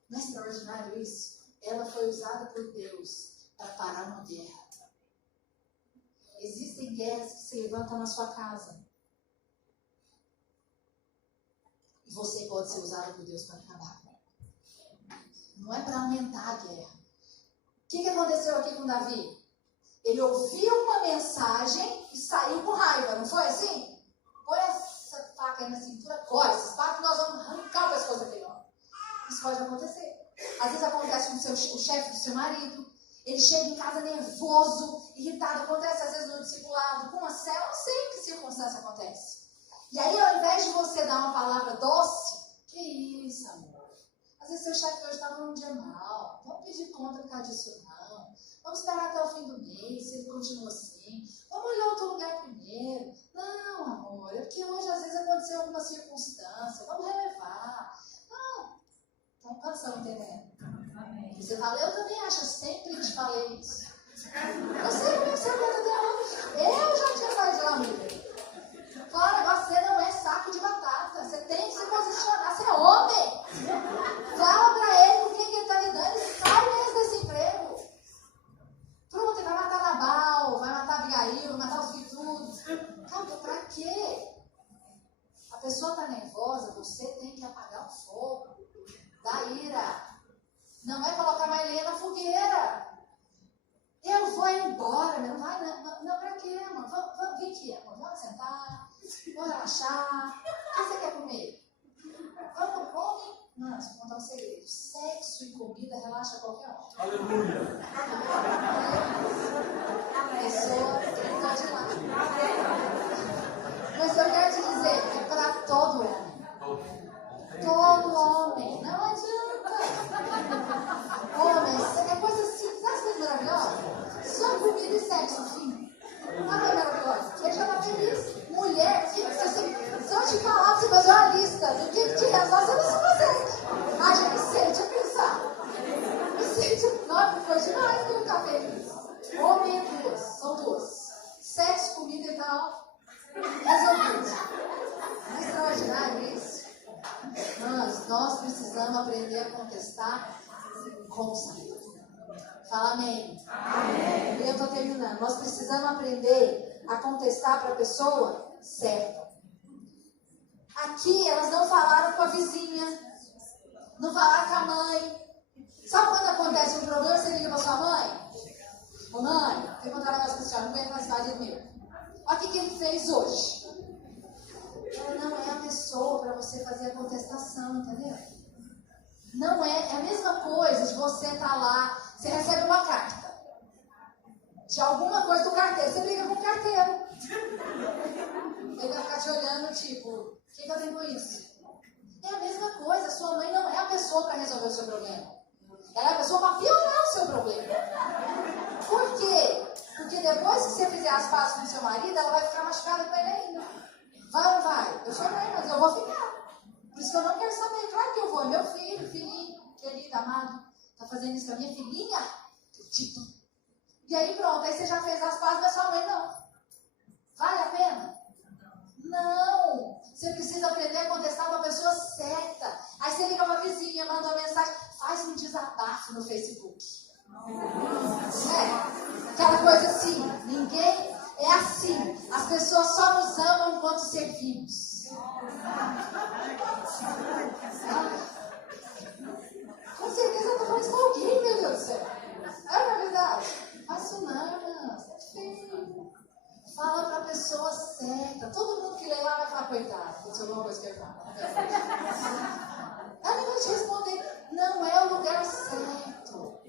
Não é extraordinário isso? Ela foi usada por Deus para parar uma guerra. Existem guerras que se levantam na sua casa. E você pode ser usada por Deus para acabar com ela. Não é para aumentar a guerra. O que aconteceu aqui com Davi? Ele ouviu uma mensagem e saiu com raiva, não foi assim? Põe essa faca aí na cintura agora, essa faca que nós vamos arrancar o pescoço daquele homem. Isso pode acontecer. Às vezes acontece com o chefe do seu marido. Ele chega em casa nervoso, irritado. Acontece às vezes no discipulado, com uma célula, não sei em que circunstância acontece. E aí, ao invés de você dar uma palavra doce, que isso, amor? Às vezes seu chefe hoje estava num dia mal. Vamos pedir conta por causa disso, não. Vamos esperar até o fim do mês, se ele continua assim. Vamos olhar outro lugar primeiro. Não, amor, é porque hoje às vezes aconteceu alguma circunstância. Vamos relevar. Não. Então, quantos estão entendendo? Amém. Você fala, eu também acho, eu sempre te falei isso. Eu sei como é que você aguenta até hoje. Eu já tinha saído de lá, amiga. Fala, você não é saco de batata. Você tem que se posicionar. Você é homem. Fala pra ele com quem que ele tá lidando e sai mesmo desse emprego. Pronto, ele vai matar Nabal, vai matar Abigail, vai matar os filhos tudo. Calma, pra quê? A pessoa tá nervosa, você tem que apagar o fogo da ira. Não vai colocar mais lenha na fogueira. Eu vou embora, não vai, não pra quê, amor? Vamos, vem aqui, amor, vamos sentar, vamos relaxar. O que você quer comer? Vamos, come. Não, deixa eu contar um segredo. Sexo e comida relaxa qualquer um. Aleluia. A pessoa pode ir lá. Mas eu quero te dizer, é para todo homem. Todo homem. Não adianta. Homem, é coisa simples. Sabe as coisas maravilhosas? Só comida e sexo, fim. Não é maravilhoso? Ele já está feliz. Mulher, se eu te falar pra você fazer uma lista do que te resolve, você não consegue. Ah, já me sente a pensar. Me sente. Não, foi demais que eu ficar feliz. Homem é duas, são duas. Sexo, comida e tal. Resolvido. Não é extraordinário isso? Nós precisamos aprender a contestar com sabedoria. Fala amém. Amém. E eu estou terminando. Nós precisamos aprender a contestar para a pessoa certa. Aqui elas não falaram com a vizinha, não falaram com a mãe. Sabe quando acontece um problema, você liga para sua mãe? Ô mãe, vou contar um negócio para a senhora, não aguento mais marido meu. Olha o que ele fez hoje. Ela não é a pessoa para você fazer a contestação, entendeu? Não é a mesma coisa de você estar lá, você recebe uma carta de alguma coisa do carteiro, você briga com o carteiro. Ele vai ficar te olhando, tipo, o que eu tenho com isso? É a mesma coisa, sua mãe não é a pessoa para resolver o seu problema. Ela é a pessoa para piorar o seu problema. Por quê? Porque depois que você fizer as pazes com o seu marido, ela vai ficar machucada com ele ainda. Vai ou não vai? Eu sou mãe, mas eu vou ficar. Por isso que eu não quero saber. Claro que eu vou. Meu filho, filhinho, querido, amado, tá fazendo isso com a minha filhinha? Acredito. E aí pronto, aí você já fez as pazes, mas sua mãe não. Vale a pena? Não. Você precisa aprender a contestar com a pessoa certa. Aí você liga pra vizinha, manda uma mensagem, faz um desabafo no Facebook. Aquela coisa assim, ninguém é assim. As pessoas só nos amam enquanto servimos. Com certeza eu tô falando isso com alguém, meu Deus do céu. É na verdade? Faço não, você é feio. Fala pra pessoa certa. Todo mundo que lê lá vai falar, coitado, aconteceu alguma coisa que eu falo. Ela vai te responder, não é o lugar certo.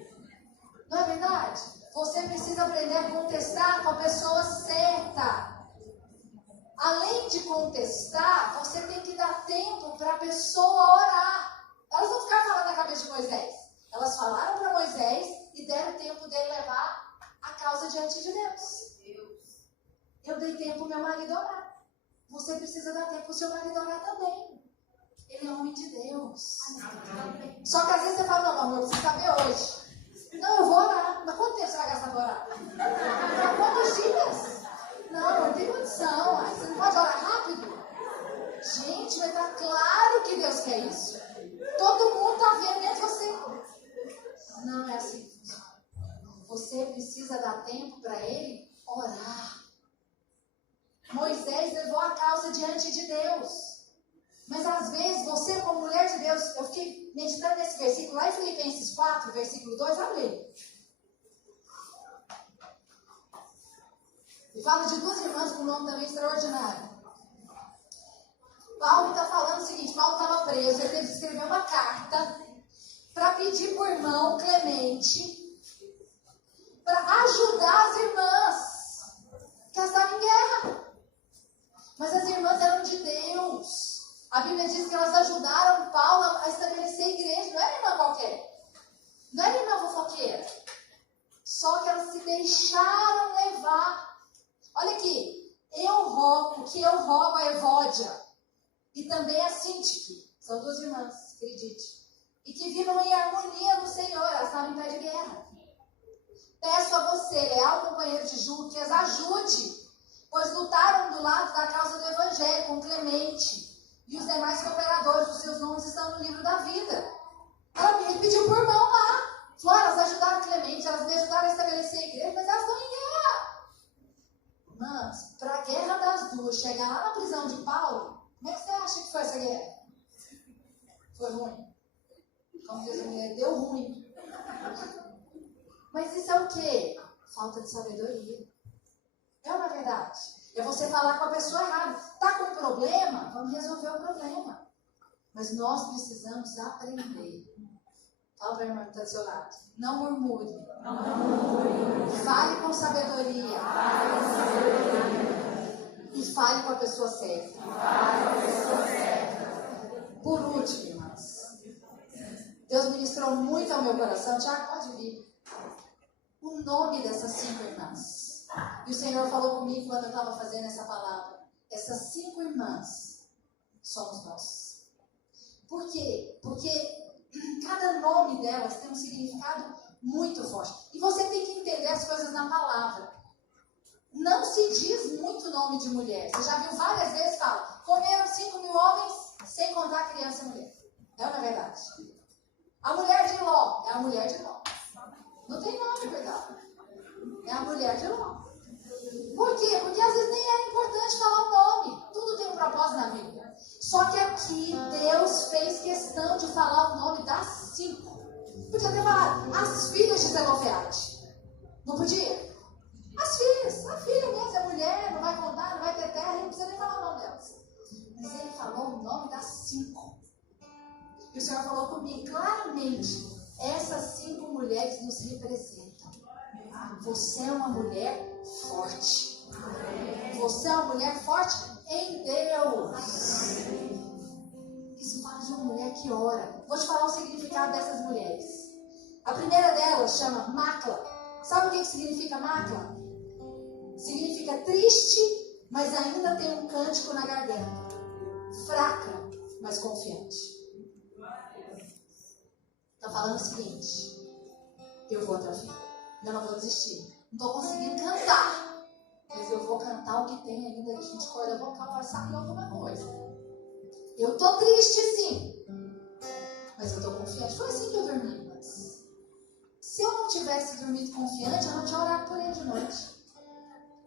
Não é verdade? Você precisa aprender a contestar com a pessoa certa. Além de contestar, você tem que dar tempo para a pessoa orar. Elas não ficaram falando na cabeça de Moisés. Elas falaram para Moisés e deram tempo dele levar a causa diante de Deus. Eu dei tempo para o meu marido orar. Você precisa dar tempo para o seu marido orar também. Ele é homem de Deus. Só que às vezes você fala, não, amor, eu preciso saber hoje. Não, eu vou orar. Mas quanto tempo você vai gastar para orar? Quantos dias? Não tem condição. Você não pode orar rápido? Gente, mas tá claro que Deus quer isso. Todo mundo está vendo, menos você. Não é assim. Você precisa dar tempo para ele orar. Moisés levou a causa diante de Deus. Mas às vezes, você como mulher de Deus, eu fiquei meditando nesse versículo, lá em Filipenses 4, versículo 2, abre ele. E fala de duas irmãs com um nome também extraordinário. Paulo está falando o seguinte, Paulo estava preso, ele teve que escrever uma carta para pedir por irmão Clemente, para ajudar as irmãs que estavam em guerra. Mas as irmãs eram de Deus. A Bíblia diz que elas ajudaram Paulo a estabelecer a igreja. Não era irmã qualquer. Não era irmã fofoqueira. Só que elas se deixaram levar. Olha aqui. Eu rogo a Evódia e também a Sintique. São duas irmãs, acredite. E que vivam em harmonia no Senhor. Elas estavam em pé de guerra. Peço a você, leal companheiro de julgo, que as ajude, pois lutaram do lado da causa do Evangelho com Clemente e os demais cooperadores. Os seus nomes estão no livro da vida. Ela me pediu por mão lá. Falou, elas ajudaram Clemente, elas me ajudaram a estabelecer a igreja, mas elas estão em guerra. Mas, para a guerra das duas chegar lá na prisão de Paulo, como é que você acha que foi essa guerra? Foi ruim. Como diz a mulher, deu ruim. Mas isso é o quê? Falta de sabedoria. É uma verdade. É você falar com a pessoa errada. Está com um problema? Vamos resolver o problema. Mas nós precisamos aprender. Fala para a irmã que está do seu lado. Não murmure. Não murmure. Fale com sabedoria. Fale com sabedoria. E fale com a pessoa certa. Fale com a pessoa certa. Por último, irmãs. Deus ministrou muito ao meu coração. Tiago, pode vir. O nome dessas 5 irmãs. E o Senhor falou comigo quando eu estava fazendo essa palavra. Essas 5 irmãs somos nós. Por quê? Porque cada nome delas tem um significado muito forte. E você tem que entender as coisas na palavra. Não se diz muito nome de mulher. Você já viu várias vezes falar, comeram 5.000 homens sem contar criança e mulher. É uma verdade. A mulher de Ló é a mulher de Ló. Não tem nome, cuidado. É a mulher de Ló. Por quê? Porque às vezes nem era importante falar o nome. Tudo tem um propósito na Bíblia. Só que aqui Deus fez questão de falar o nome das 5. Podia ter falado as filhas de Zelofeade. Não podia? As filhas. A filha mesmo é mulher, não vai contar, não vai ter terra, não precisa nem falar o nome delas. Mas ele falou o nome das 5. E o Senhor falou comigo claramente. Essas 5 mulheres nos representam. Você é uma mulher forte. Você é uma mulher forte em Deus. Isso fala de uma mulher que ora. Vou te falar o significado dessas mulheres. A primeira delas chama Macla. Sabe o que significa Macla? Significa triste, mas ainda tem um cântico na garganta. Fraca, mas confiante. Está falando o seguinte: eu vou até o fim, eu não vou desistir. Não estou conseguindo cantar, mas eu vou cantar o que tem ainda aqui de corda vocal para sair alguma coisa. Eu estou triste sim, mas eu estou confiante. Foi assim que eu dormi, mas se eu não tivesse dormido confiante, eu não tinha orado por ele de noite.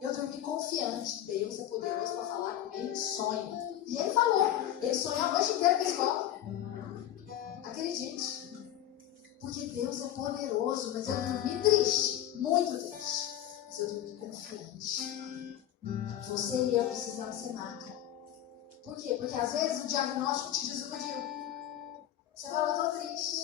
Eu dormi confiante. Deus é poderoso para falar comigo em sonho. E ele falou, ele sonhou a noite inteira com a escola. Acredite. Porque Deus é poderoso, mas eu dormi triste, muito triste. Mas eu dormi confiante. Você e eu precisamos ser Macla. Por quê? Porque às vezes o diagnóstico te desiludiu. Você fala, eu estou triste.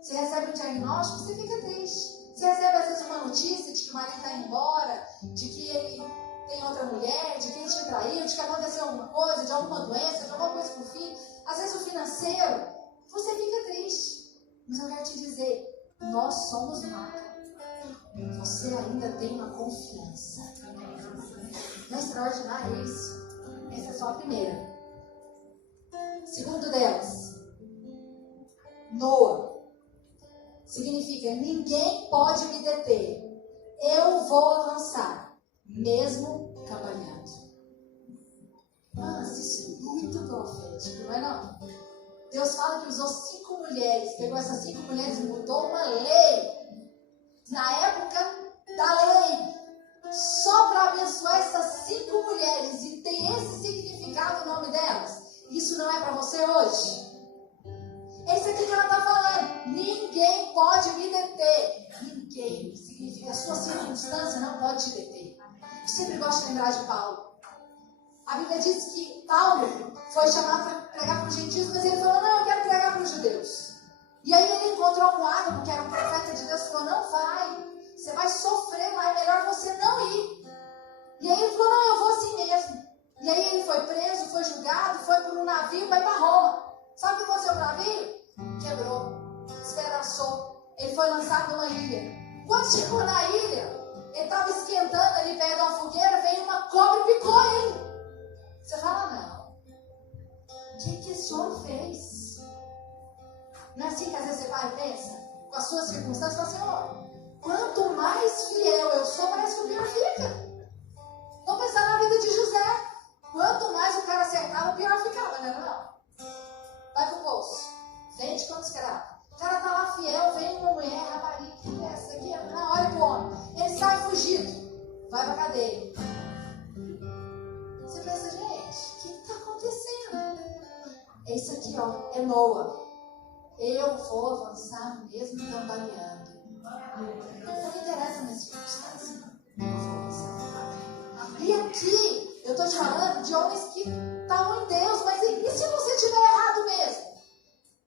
Você recebe um diagnóstico, você fica triste. Você recebe às vezes uma notícia de que o marido está indo de que ele tem outra mulher, de que ele te traiu, de que aconteceu alguma coisa, de alguma doença, de alguma coisa com o filho. Às vezes o financeiro, você fica triste. Mas eu quero te dizer, nós somos Macla. Você ainda tem uma confiança. Não é extraordinário isso? Essa é só a primeira. Segundo delas, Noa. Significa, ninguém pode me deter. Eu vou avançar, mesmo cambaleando. Mas isso é muito profético, não é não? Deus fala que usou 5 mulheres, pegou essas 5 mulheres e mudou uma lei. Na época da lei, só para abençoar essas 5 mulheres e ter esse significado no nome delas. Isso não é para você hoje? É isso aqui que ela está falando. Ninguém pode me deter. Ninguém. Significa a sua circunstância não pode te deter. Eu sempre gosto de lembrar de Paulo. A Bíblia diz que Paulo foi chamado para pregar para os gentios, mas ele falou, não, eu quero pregar para os judeus. E aí ele encontrou um Ágabo, que era um profeta de Deus, e falou, não vai, você vai sofrer lá, é melhor você não ir. E aí ele falou, não, eu vou assim mesmo. E aí ele foi preso, foi julgado, foi para um navio, vai para Roma. Sabe o que aconteceu com o navio? Quebrou, despedaçou. Ele foi lançado numa ilha. Quando chegou na ilha, ele estava esquentando ali perto de uma fogueira, veio uma cobra e picou ele. Você fala, não. O que esse homem fez? Não é assim que às vezes você vai e pensa? Com as suas circunstâncias, fala, Senhor, quanto mais fiel eu sou, parece que o pior fica. Vamos pensar na vida de José. Quanto mais o cara acertava, o pior ficava, né? Não. Vai pro bolso. Vende quando escravo. O cara tá lá fiel, vem uma mulher, rapariga, que é essa aqui? Na hora pro homem. Ele sai fugido. Vai pra cadeia. Você pensa, gente, o que tá acontecendo? É isso aqui, ó. É Noa. Eu vou avançar mesmo cambaleando. Não me interessa minha circunstância. Eu vou avançar. E aqui, eu estou te falando de homens que estavam em Deus, mas e se você estiver errado mesmo?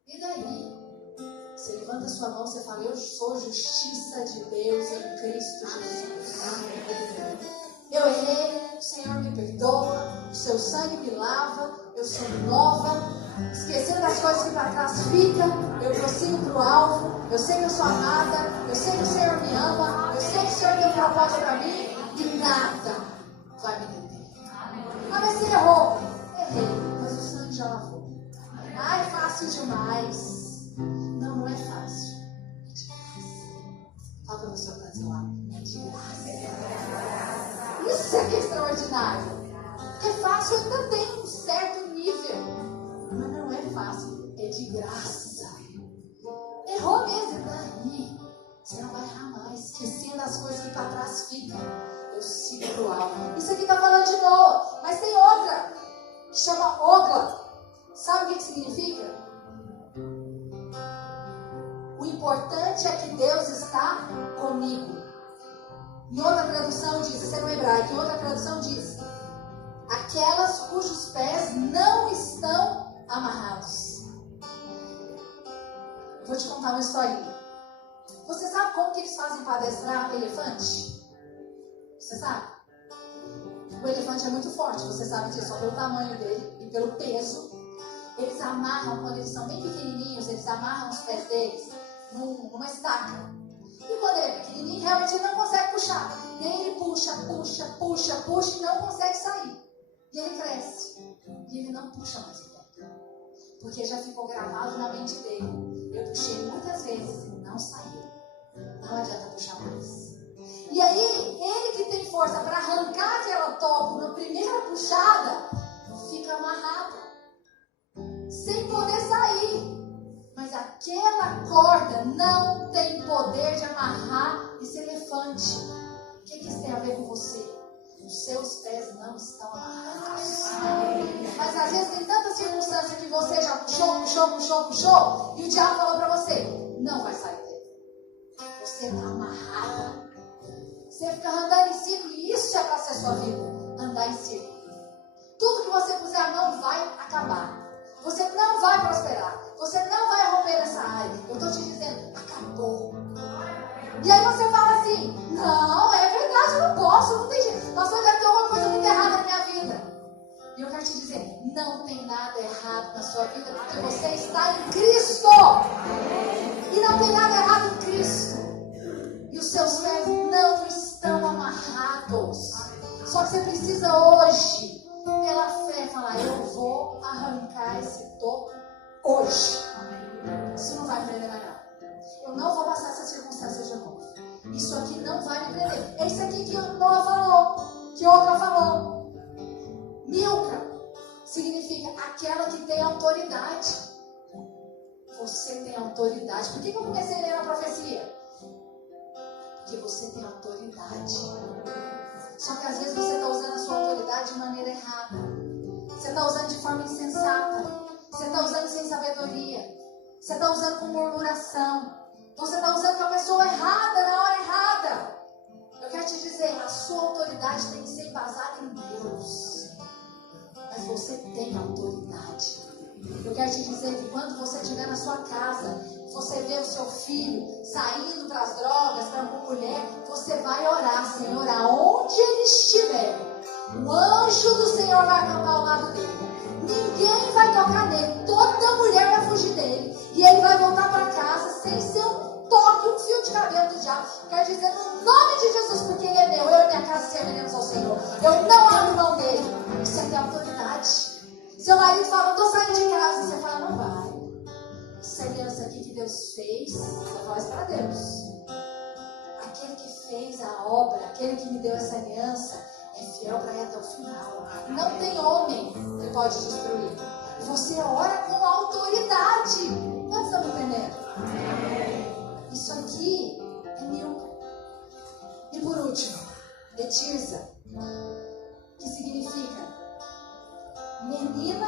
E daí? Você levanta a sua mão e você fala, eu sou justiça de Deus em Cristo Jesus. Eu errei, o Senhor me perdoa, o seu sangue me lava, eu sou nova, esquecendo as coisas que para trás ficam, eu prossigo para o alvo, eu sei que eu sou amada, eu sei que o Senhor me ama, eu sei que o Senhor tem um propósito para mim e nada vai me deter. Ah, mas você errou. Errei, mas o sangue já lavou. Ah, é fácil demais. Não, não é fácil. É de graça. Fala para você que está do seu lado. É de graça. Isso é que é extraordinário. Porque fácil ainda tem um certo nível. Mas não é fácil. É de graça. Errou mesmo. Daí você não vai errar mais. Esquecendo as coisas que para trás ficam. Eu sigo pro alvo. Isso aqui está falando de Noa. Mas tem outra. Que chama Ogla. Sabe o que significa? O importante é que Deus está comigo. Em outra tradução diz, isso é no hebraico, em outra tradução diz, aquelas cujos pés não estão amarrados. Vou te contar uma historinha. Você sabe como que eles fazem para adestrar elefante? Você sabe? O elefante é muito forte, você sabe disso, só pelo tamanho dele e pelo peso. Eles amarram, quando eles são bem pequenininhos, eles amarram os pés deles numa estaca. E quando ele é pequenininho, realmente ele não consegue puxar. E aí ele puxa e não consegue sair. E ele cresce. E ele não puxa mais o pé. Porque já ficou gravado na mente dele. Eu puxei muitas vezes e não saiu. Não adianta puxar mais. E aí, ele que tem força para arrancar aquela topo na primeira puxada, fica amarrado. Sem poder sair. Mas aquela corda não tem poder de amarrar esse elefante. O que isso tem a ver com você? Os seus pés não estão amarrados. Mas às vezes tem tanta circunstância que você já puxou, e o diabo falou para você, não vai sair dele. Você está amarrada. Você fica andando em círculo, e isso é para ser sua vida. Andar em círculo. Tudo que você puser a mão vai acabar. Você não vai prosperar. Você não vai romper nessa área. Eu estou te dizendo, acabou. E aí você fala assim, não, é verdade, eu não posso, não tem jeito. Pastor, deve ter alguma coisa muito errada na minha vida. E eu quero te dizer, não tem nada errado na sua vida, porque você está em Cristo. E não tem nada errado em Cristo. E os seus pés não estão amarrados. Só que você precisa hoje, pela fé, falar, eu vou arrancar esse topo hoje. Isso não vai me prender mais não. Eu não vou passar essa circunstância de novo. Isso aqui não vai me prender. É isso aqui que Noa falou, que Ogla falou. Milca significa aquela que tem autoridade. Você tem autoridade. Por que eu comecei a ler a profecia? Porque você tem autoridade. Só que às vezes você está usando a sua autoridade de maneira errada. Você está usando de forma insensata. Você está usando sem sabedoria. Você está usando com murmuração. Você está usando com a pessoa errada, na hora errada. Eu quero te dizer, a sua autoridade tem que ser embasada em Deus. Mas você tem autoridade. Eu quero te dizer que quando você estiver na sua casa, você vê o seu filho saindo para as drogas, para uma mulher, você vai orar, Senhor, aonde ele estiver, o anjo do Senhor vai acampar ao lado dele. Ninguém vai tocar nele, toda mulher vai fugir dele. E ele vai voltar para casa sem ser um toque, um fio de cabelo do diabo. Quer dizer, no nome de Jesus, porque ele é meu, eu e minha casa serviremos ao Senhor. Eu não abro mão dele. Isso é ter autoridade. Seu marido fala, estou saindo de casa. Você fala, não vai. Essa aliança aqui que Deus fez, você faz para Deus. Aquele que fez a obra, aquele que me deu essa aliança, é fiel para ir até o final. Não tem homem que pode destruir. Você ora com autoridade. Nós estamos entendendo? Isso aqui é meu. E por último, Etirza, que significa menina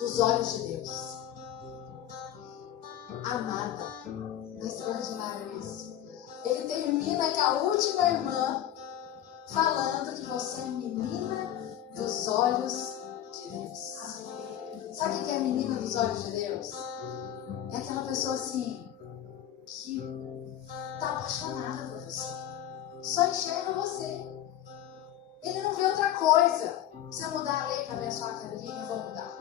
dos olhos de Deus. Amada. É extraordinário isso. Ele termina com a última irmã falando que você é menina dos olhos de Deus. Sabe o que é menina dos olhos de Deus? É aquela pessoa assim que está apaixonada por você. Só enxerga você. Ele não vê outra coisa. Precisa mudar a lei para abençoar a Carolina, eu vou mudar.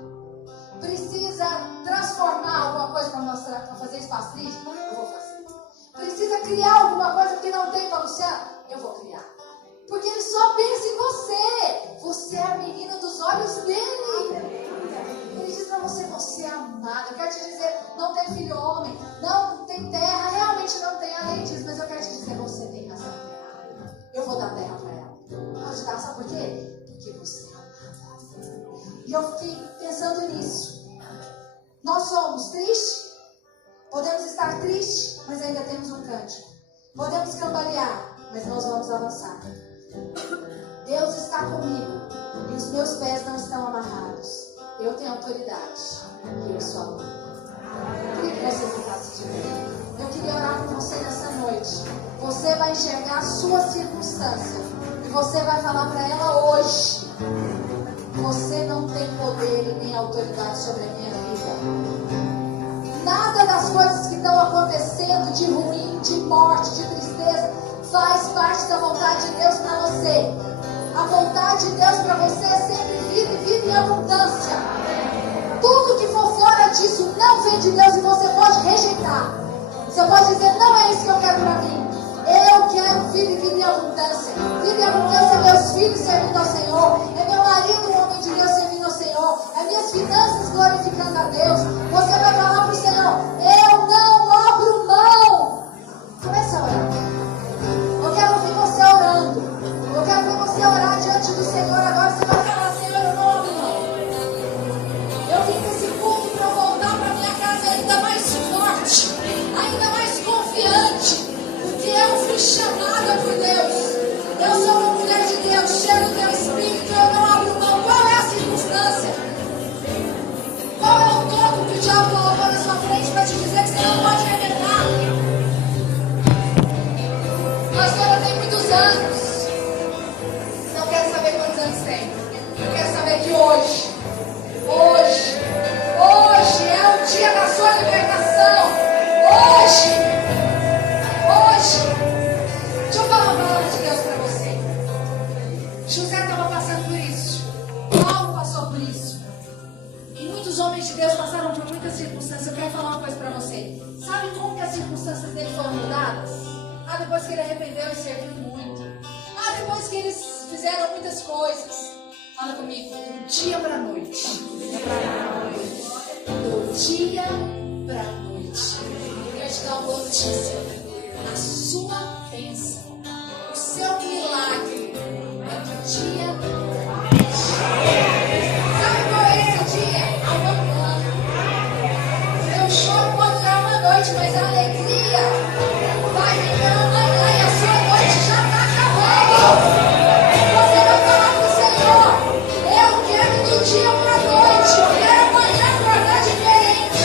Precisa transformar alguma coisa para mostrar, para fazer espaço triste? Eu vou fazer. Precisa criar alguma coisa que não tem para Luciano? Eu vou criar. Porque ele só pensa em você. Você é a menina dos olhos dele. Ele diz para você, você é amada. Eu quero te dizer, não tem filho homem, não tem terra, realmente não tem, além disso. Mas eu quero te dizer, você tem razão. Eu vou dar terra para ela. Pode dar, sabe por quê? Porque você é amada. E eu fiquei pensando nisso. Nós somos tristes. Podemos estar tristes, mas ainda temos um cântico. Podemos cambalear, mas nós vamos avançar. Deus está comigo e os meus pés não estão amarrados. Eu tenho autoridade e eu sou amor. Eu queria que você ficasse de pé. Eu queria orar com você nessa noite. Você vai enxergar a sua circunstância e você vai falar para ela hoje: você não tem poder e nem autoridade sobre a minha vida. Nada das coisas que estão acontecendo de ruim, de morte, de tristeza, faz parte da vontade de Deus para você. A vontade de Deus para você é sempre vida e vida em abundância. Tudo que for fora disso não vem de Deus e você pode rejeitar. Você pode dizer, não é isso que eu quero para mim. Eu quero vida e vida em abundância. Vida em abundância é meus filhos servindo ao Senhor. É meu marido, um homem de Deus, servindo ao Senhor. É minhas finanças glorificando a Deus. Você vai falar para o Senhor, eu não abro mão. Comece a orar. Eu quero ouvir você orando. Eu quero ver você orar diante do Senhor agora. Você vai falar, Senhor, eu não abro mão. Eu vim nesse culto para voltar para minha casa ainda mais forte, ainda mais confiante, porque eu fui chamada por Deus. Eu sou uma mulher de Deus, cheia do teu Espírito, eu não abro mão. Qual é a circunstância? Qual é o toco que o diabo colocou na sua frente para te dizer que você não pode arrebentar? Pastora, tem muitos anos. Não quero saber quantos anos tem. Eu quero saber que hoje é o dia da sua libertação. Hoje. Deixa eu falar uma palavra de Deus para você. José estava passando por isso. Paulo passou por isso. E muitos homens de Deus passaram por muitas circunstâncias. Eu quero falar uma coisa para você. Sabe como que as circunstâncias dele foram mudadas? Depois que ele arrependeu e serviu muito. Depois que eles fizeram muitas coisas. Fala comigo. Do dia para a noite. Do dia para a noite. Eu quero te dar uma boa notícia. A sua bênção, o seu milagre é do dia para a noite. Sabe qual é esse dia? Amanhã. Eu choro quando é uma noite, mas a alegria vai vir amanhã e a sua noite já está acabando. Você vai falar para o Senhor, eu quero do dia para a noite, eu quero amanhã acordar diferente.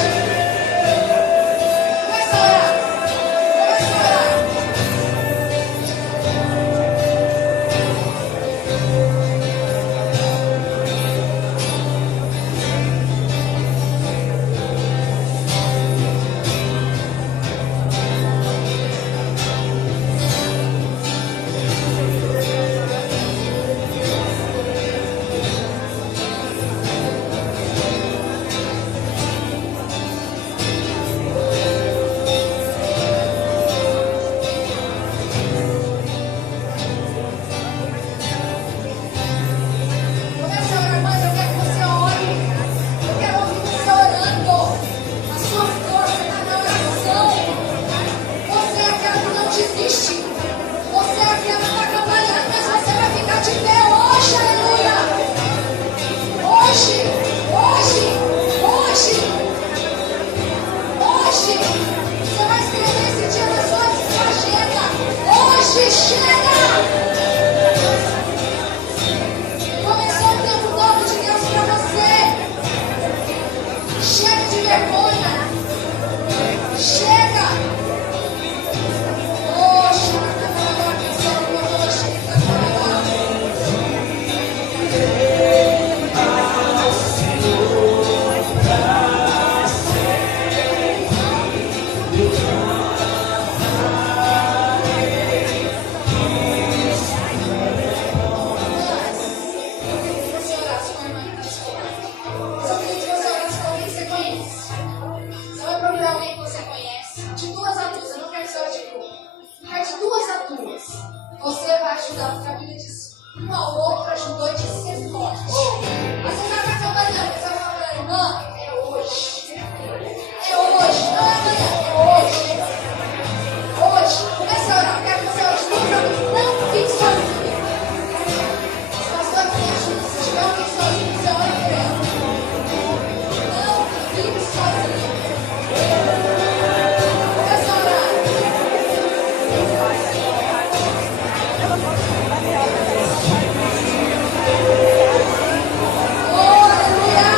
Começa a orar. vai de 2 a 2. Você vai ajudar, porque a Bíblia diz: um ao outro ajudou e de ser forte. Mas você vai estar trabalhando, você vai falar: irmã, é hoje. É hoje, não é amanhã, é hoje. Hoje, comece a orar. Quero que você ore junto pra mim. Não fique sozinho. Os pastores me ajudam. Se tiver alguém sozinho, você ora por ela. Não fique sozinho. Comece a orar. Oh, aleluia.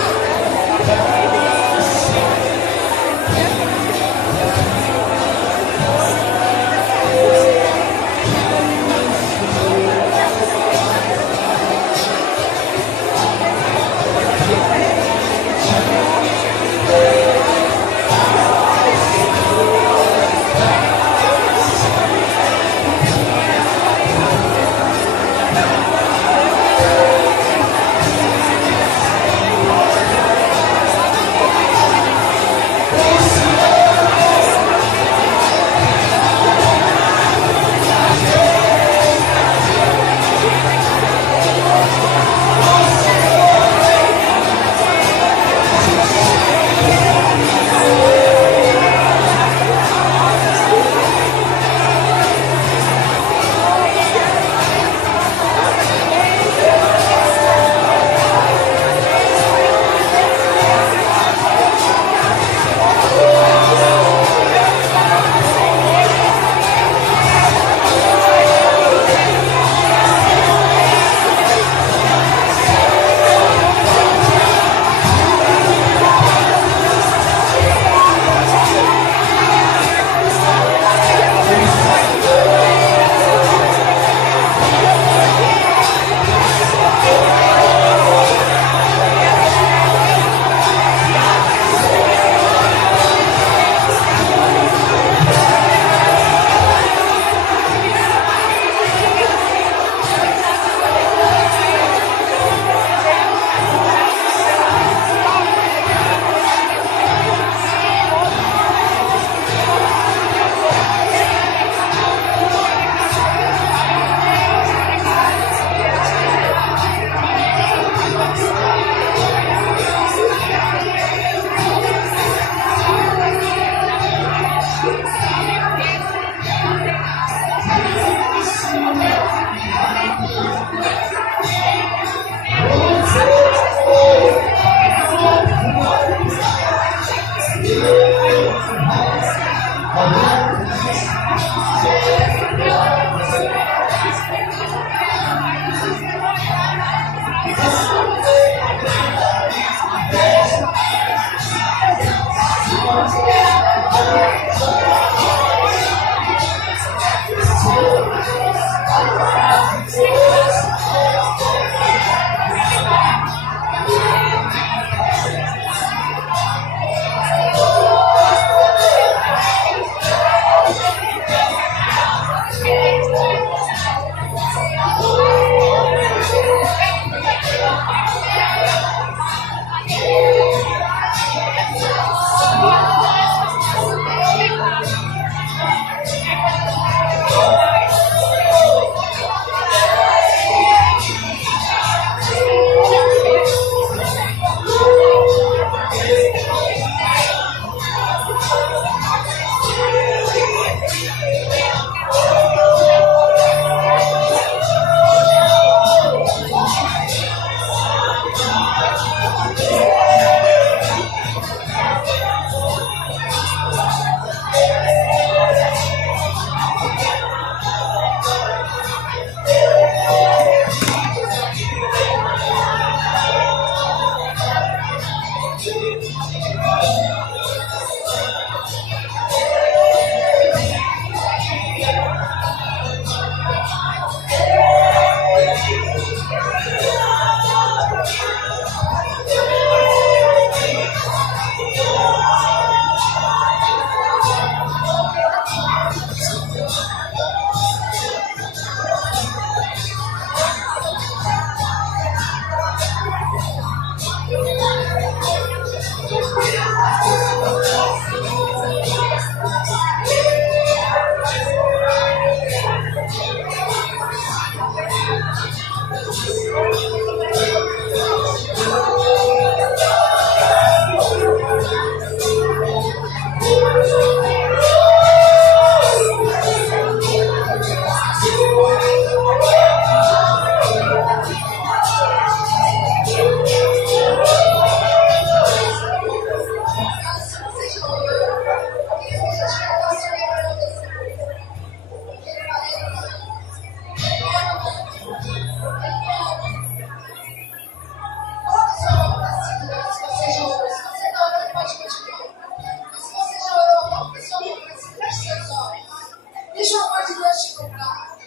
Deus te comprar.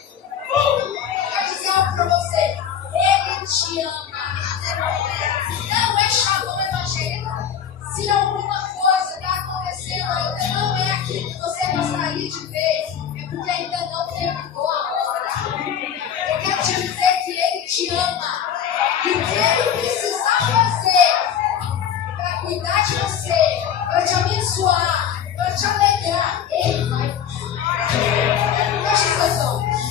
Quero dizer algo para você. Ele te ama. Não é chavão evangélico. Se alguma coisa está acontecendo ainda não é aquilo que você gostaria de ver, é porque ainda não terminou a hora. Eu quero te dizer que Ele te ama. E o que Ele precisar fazer para cuidar de você, para te abençoar, para te alegrar, Ele vai fazer. Feche seus olhos.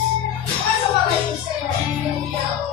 Faz uma lei do Senhor. Ele me ama.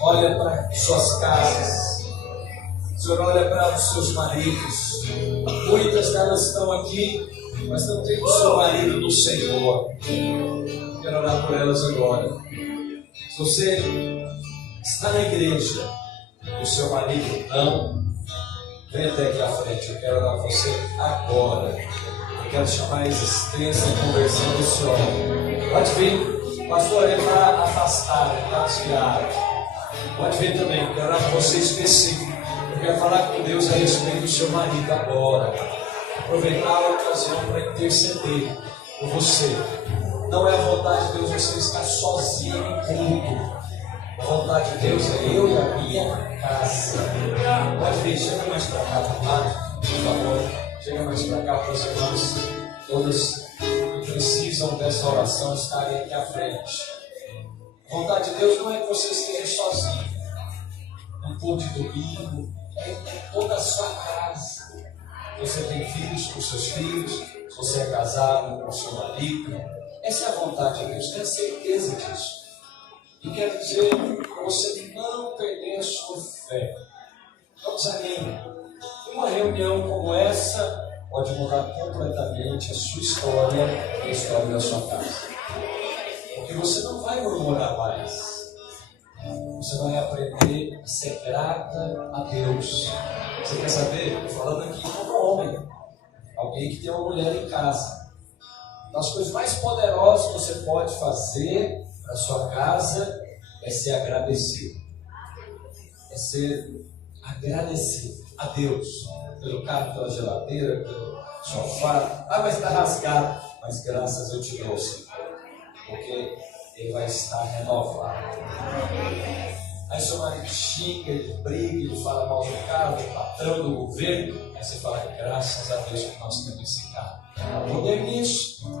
Olha para suas casas. Senhor, olha para os seus maridos. Muitas delas estão aqui, mas não tem o seu marido no Senhor. Quero orar por elas agora. Se você está na igreja e o seu marido não, vem até aqui à frente. Eu quero orar por você agora. Eu quero chamar a existência e conversão desse homem. Pode vir, pastor, ele está afastado, ele está desviado. Pode vir também, eu quero orar por você específico. Eu quero falar com Deus a respeito do seu marido agora. Aproveitar a ocasião para interceder por você. Não é a vontade de Deus você estar sozinho em culto. A vontade de Deus é eu e a minha casa. Pode vir, chega mais para cá, por favor. Chega mais para cá para as irmãs todas que precisam dessa oração estarem aqui à frente. A vontade de Deus não é que você esteja sozinho. Um culto de domingo, é toda a sua casa. Você tem filhos com seus filhos, você é casado com seu marido. Essa é a vontade de Deus, tenha certeza disso. E quero dizer para você não perder a sua fé. Não desanime. Uma reunião como essa pode mudar completamente a sua história e a história da sua casa. Porque você não vai murmurar mais. Você vai aprender a ser grata a Deus. Você quer saber? Estou falando aqui como homem, alguém que tem uma mulher em casa. Uma das coisas mais poderosas que você pode fazer para sua casa é ser agradecido. É ser agradecido a Deus pelo carro, pela geladeira, pelo sofá. Ah, mas está rasgado. Mas graças eu te dou, Senhor, porque ele vai estar renovado. Aí seu marido xinga, ele briga, ele fala mal do carro, do patrão, do governo. Aí você fala, graças a Deus que nós temos esse carro. Há poder nisso.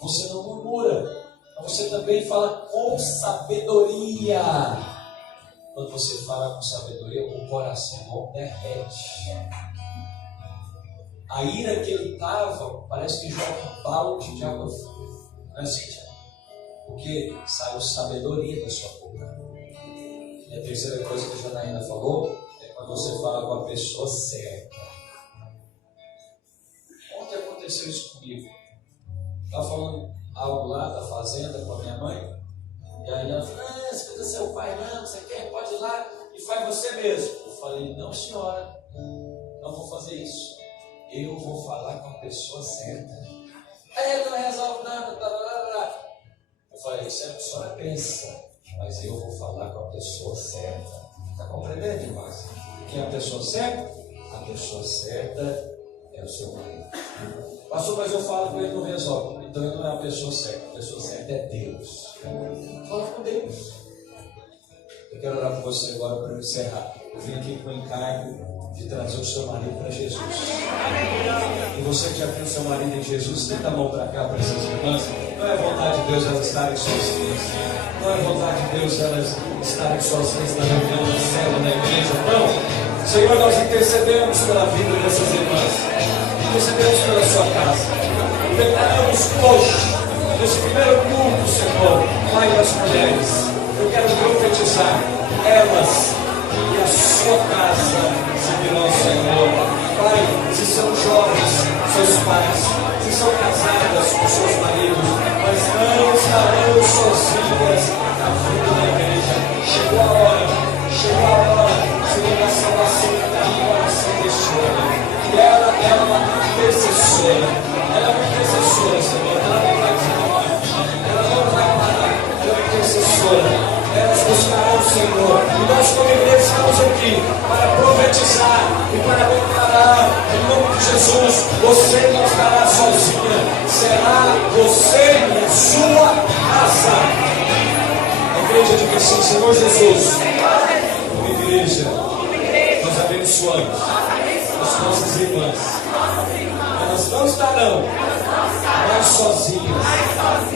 Você não murmura, mas você também fala com sabedoria. Quando você fala com sabedoria, o coração derrete. A ira que ele estava, parece que joga um balde de água fria. Não é assim, Tiago? Porque saiu sabedoria da sua boca. E a terceira coisa que a Janaína falou é quando você fala com a pessoa certa. Ontem aconteceu isso comigo. Estava falando algo lá da fazenda com a minha mãe. E aí ela falou, você precisa ser o pai não, você quer, pode ir lá e faz você mesmo. Eu falei, não senhora, não vou fazer isso. Eu vou falar com a pessoa certa. Aí ele não resolve nada, Eu falei, isso é o que a senhora pensa, mas eu vou falar com a pessoa certa. Está compreendendo, irmãos? Quem é a pessoa certa? A pessoa certa é o seu marido. Pastor, mas eu falo com ele não resolve. Então ele não é a pessoa certa. A pessoa certa é Deus. Fala com Deus. Eu quero orar por você agora para eu encerrar. Eu vim aqui com o encargo de trazer o seu marido para Jesus. E você que já tem o seu marido em Jesus, tenta a mão para cá para essas irmãs. Não é vontade de Deus elas estarem sozinhas. Não é vontade de Deus elas estarem sozinhas na reunião, na célula, na igreja. Não. Senhor, nós intercedemos pela vida dessas irmãs. Intercedemos pela sua casa. Declaramos hoje, nesse primeiro culto, Senhor, Pai das mulheres, eu quero profetizar, elas e a sua casa servirão ao Senhor. Pai, se são jovens, seus pais, se são casadas com seus maridos, mas não estarão sozinhas na vida da igreja. Chegou a hora, Senhor, da salvação da coração deste homem. E ela é uma intercessora. Ela é uma intercessora, Senhor. Ela não vai desanimar. Ela não vai parar. Ela é uma intercessora. Elas buscarão o Senhor. E nós, como igreja, estamos aqui para profetizar e para declarar, em nome de Jesus, você não estará sozinha. Será você e a sua casa. A igreja diga assim, Senhor Jesus, como igreja, nós abençoamos as nossas irmãs. Elas não estarão mais sozinhas,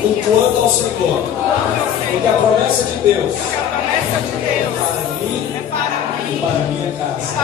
cultuando ao Senhor, porque a promessa de Deus é para mim e para a minha casa.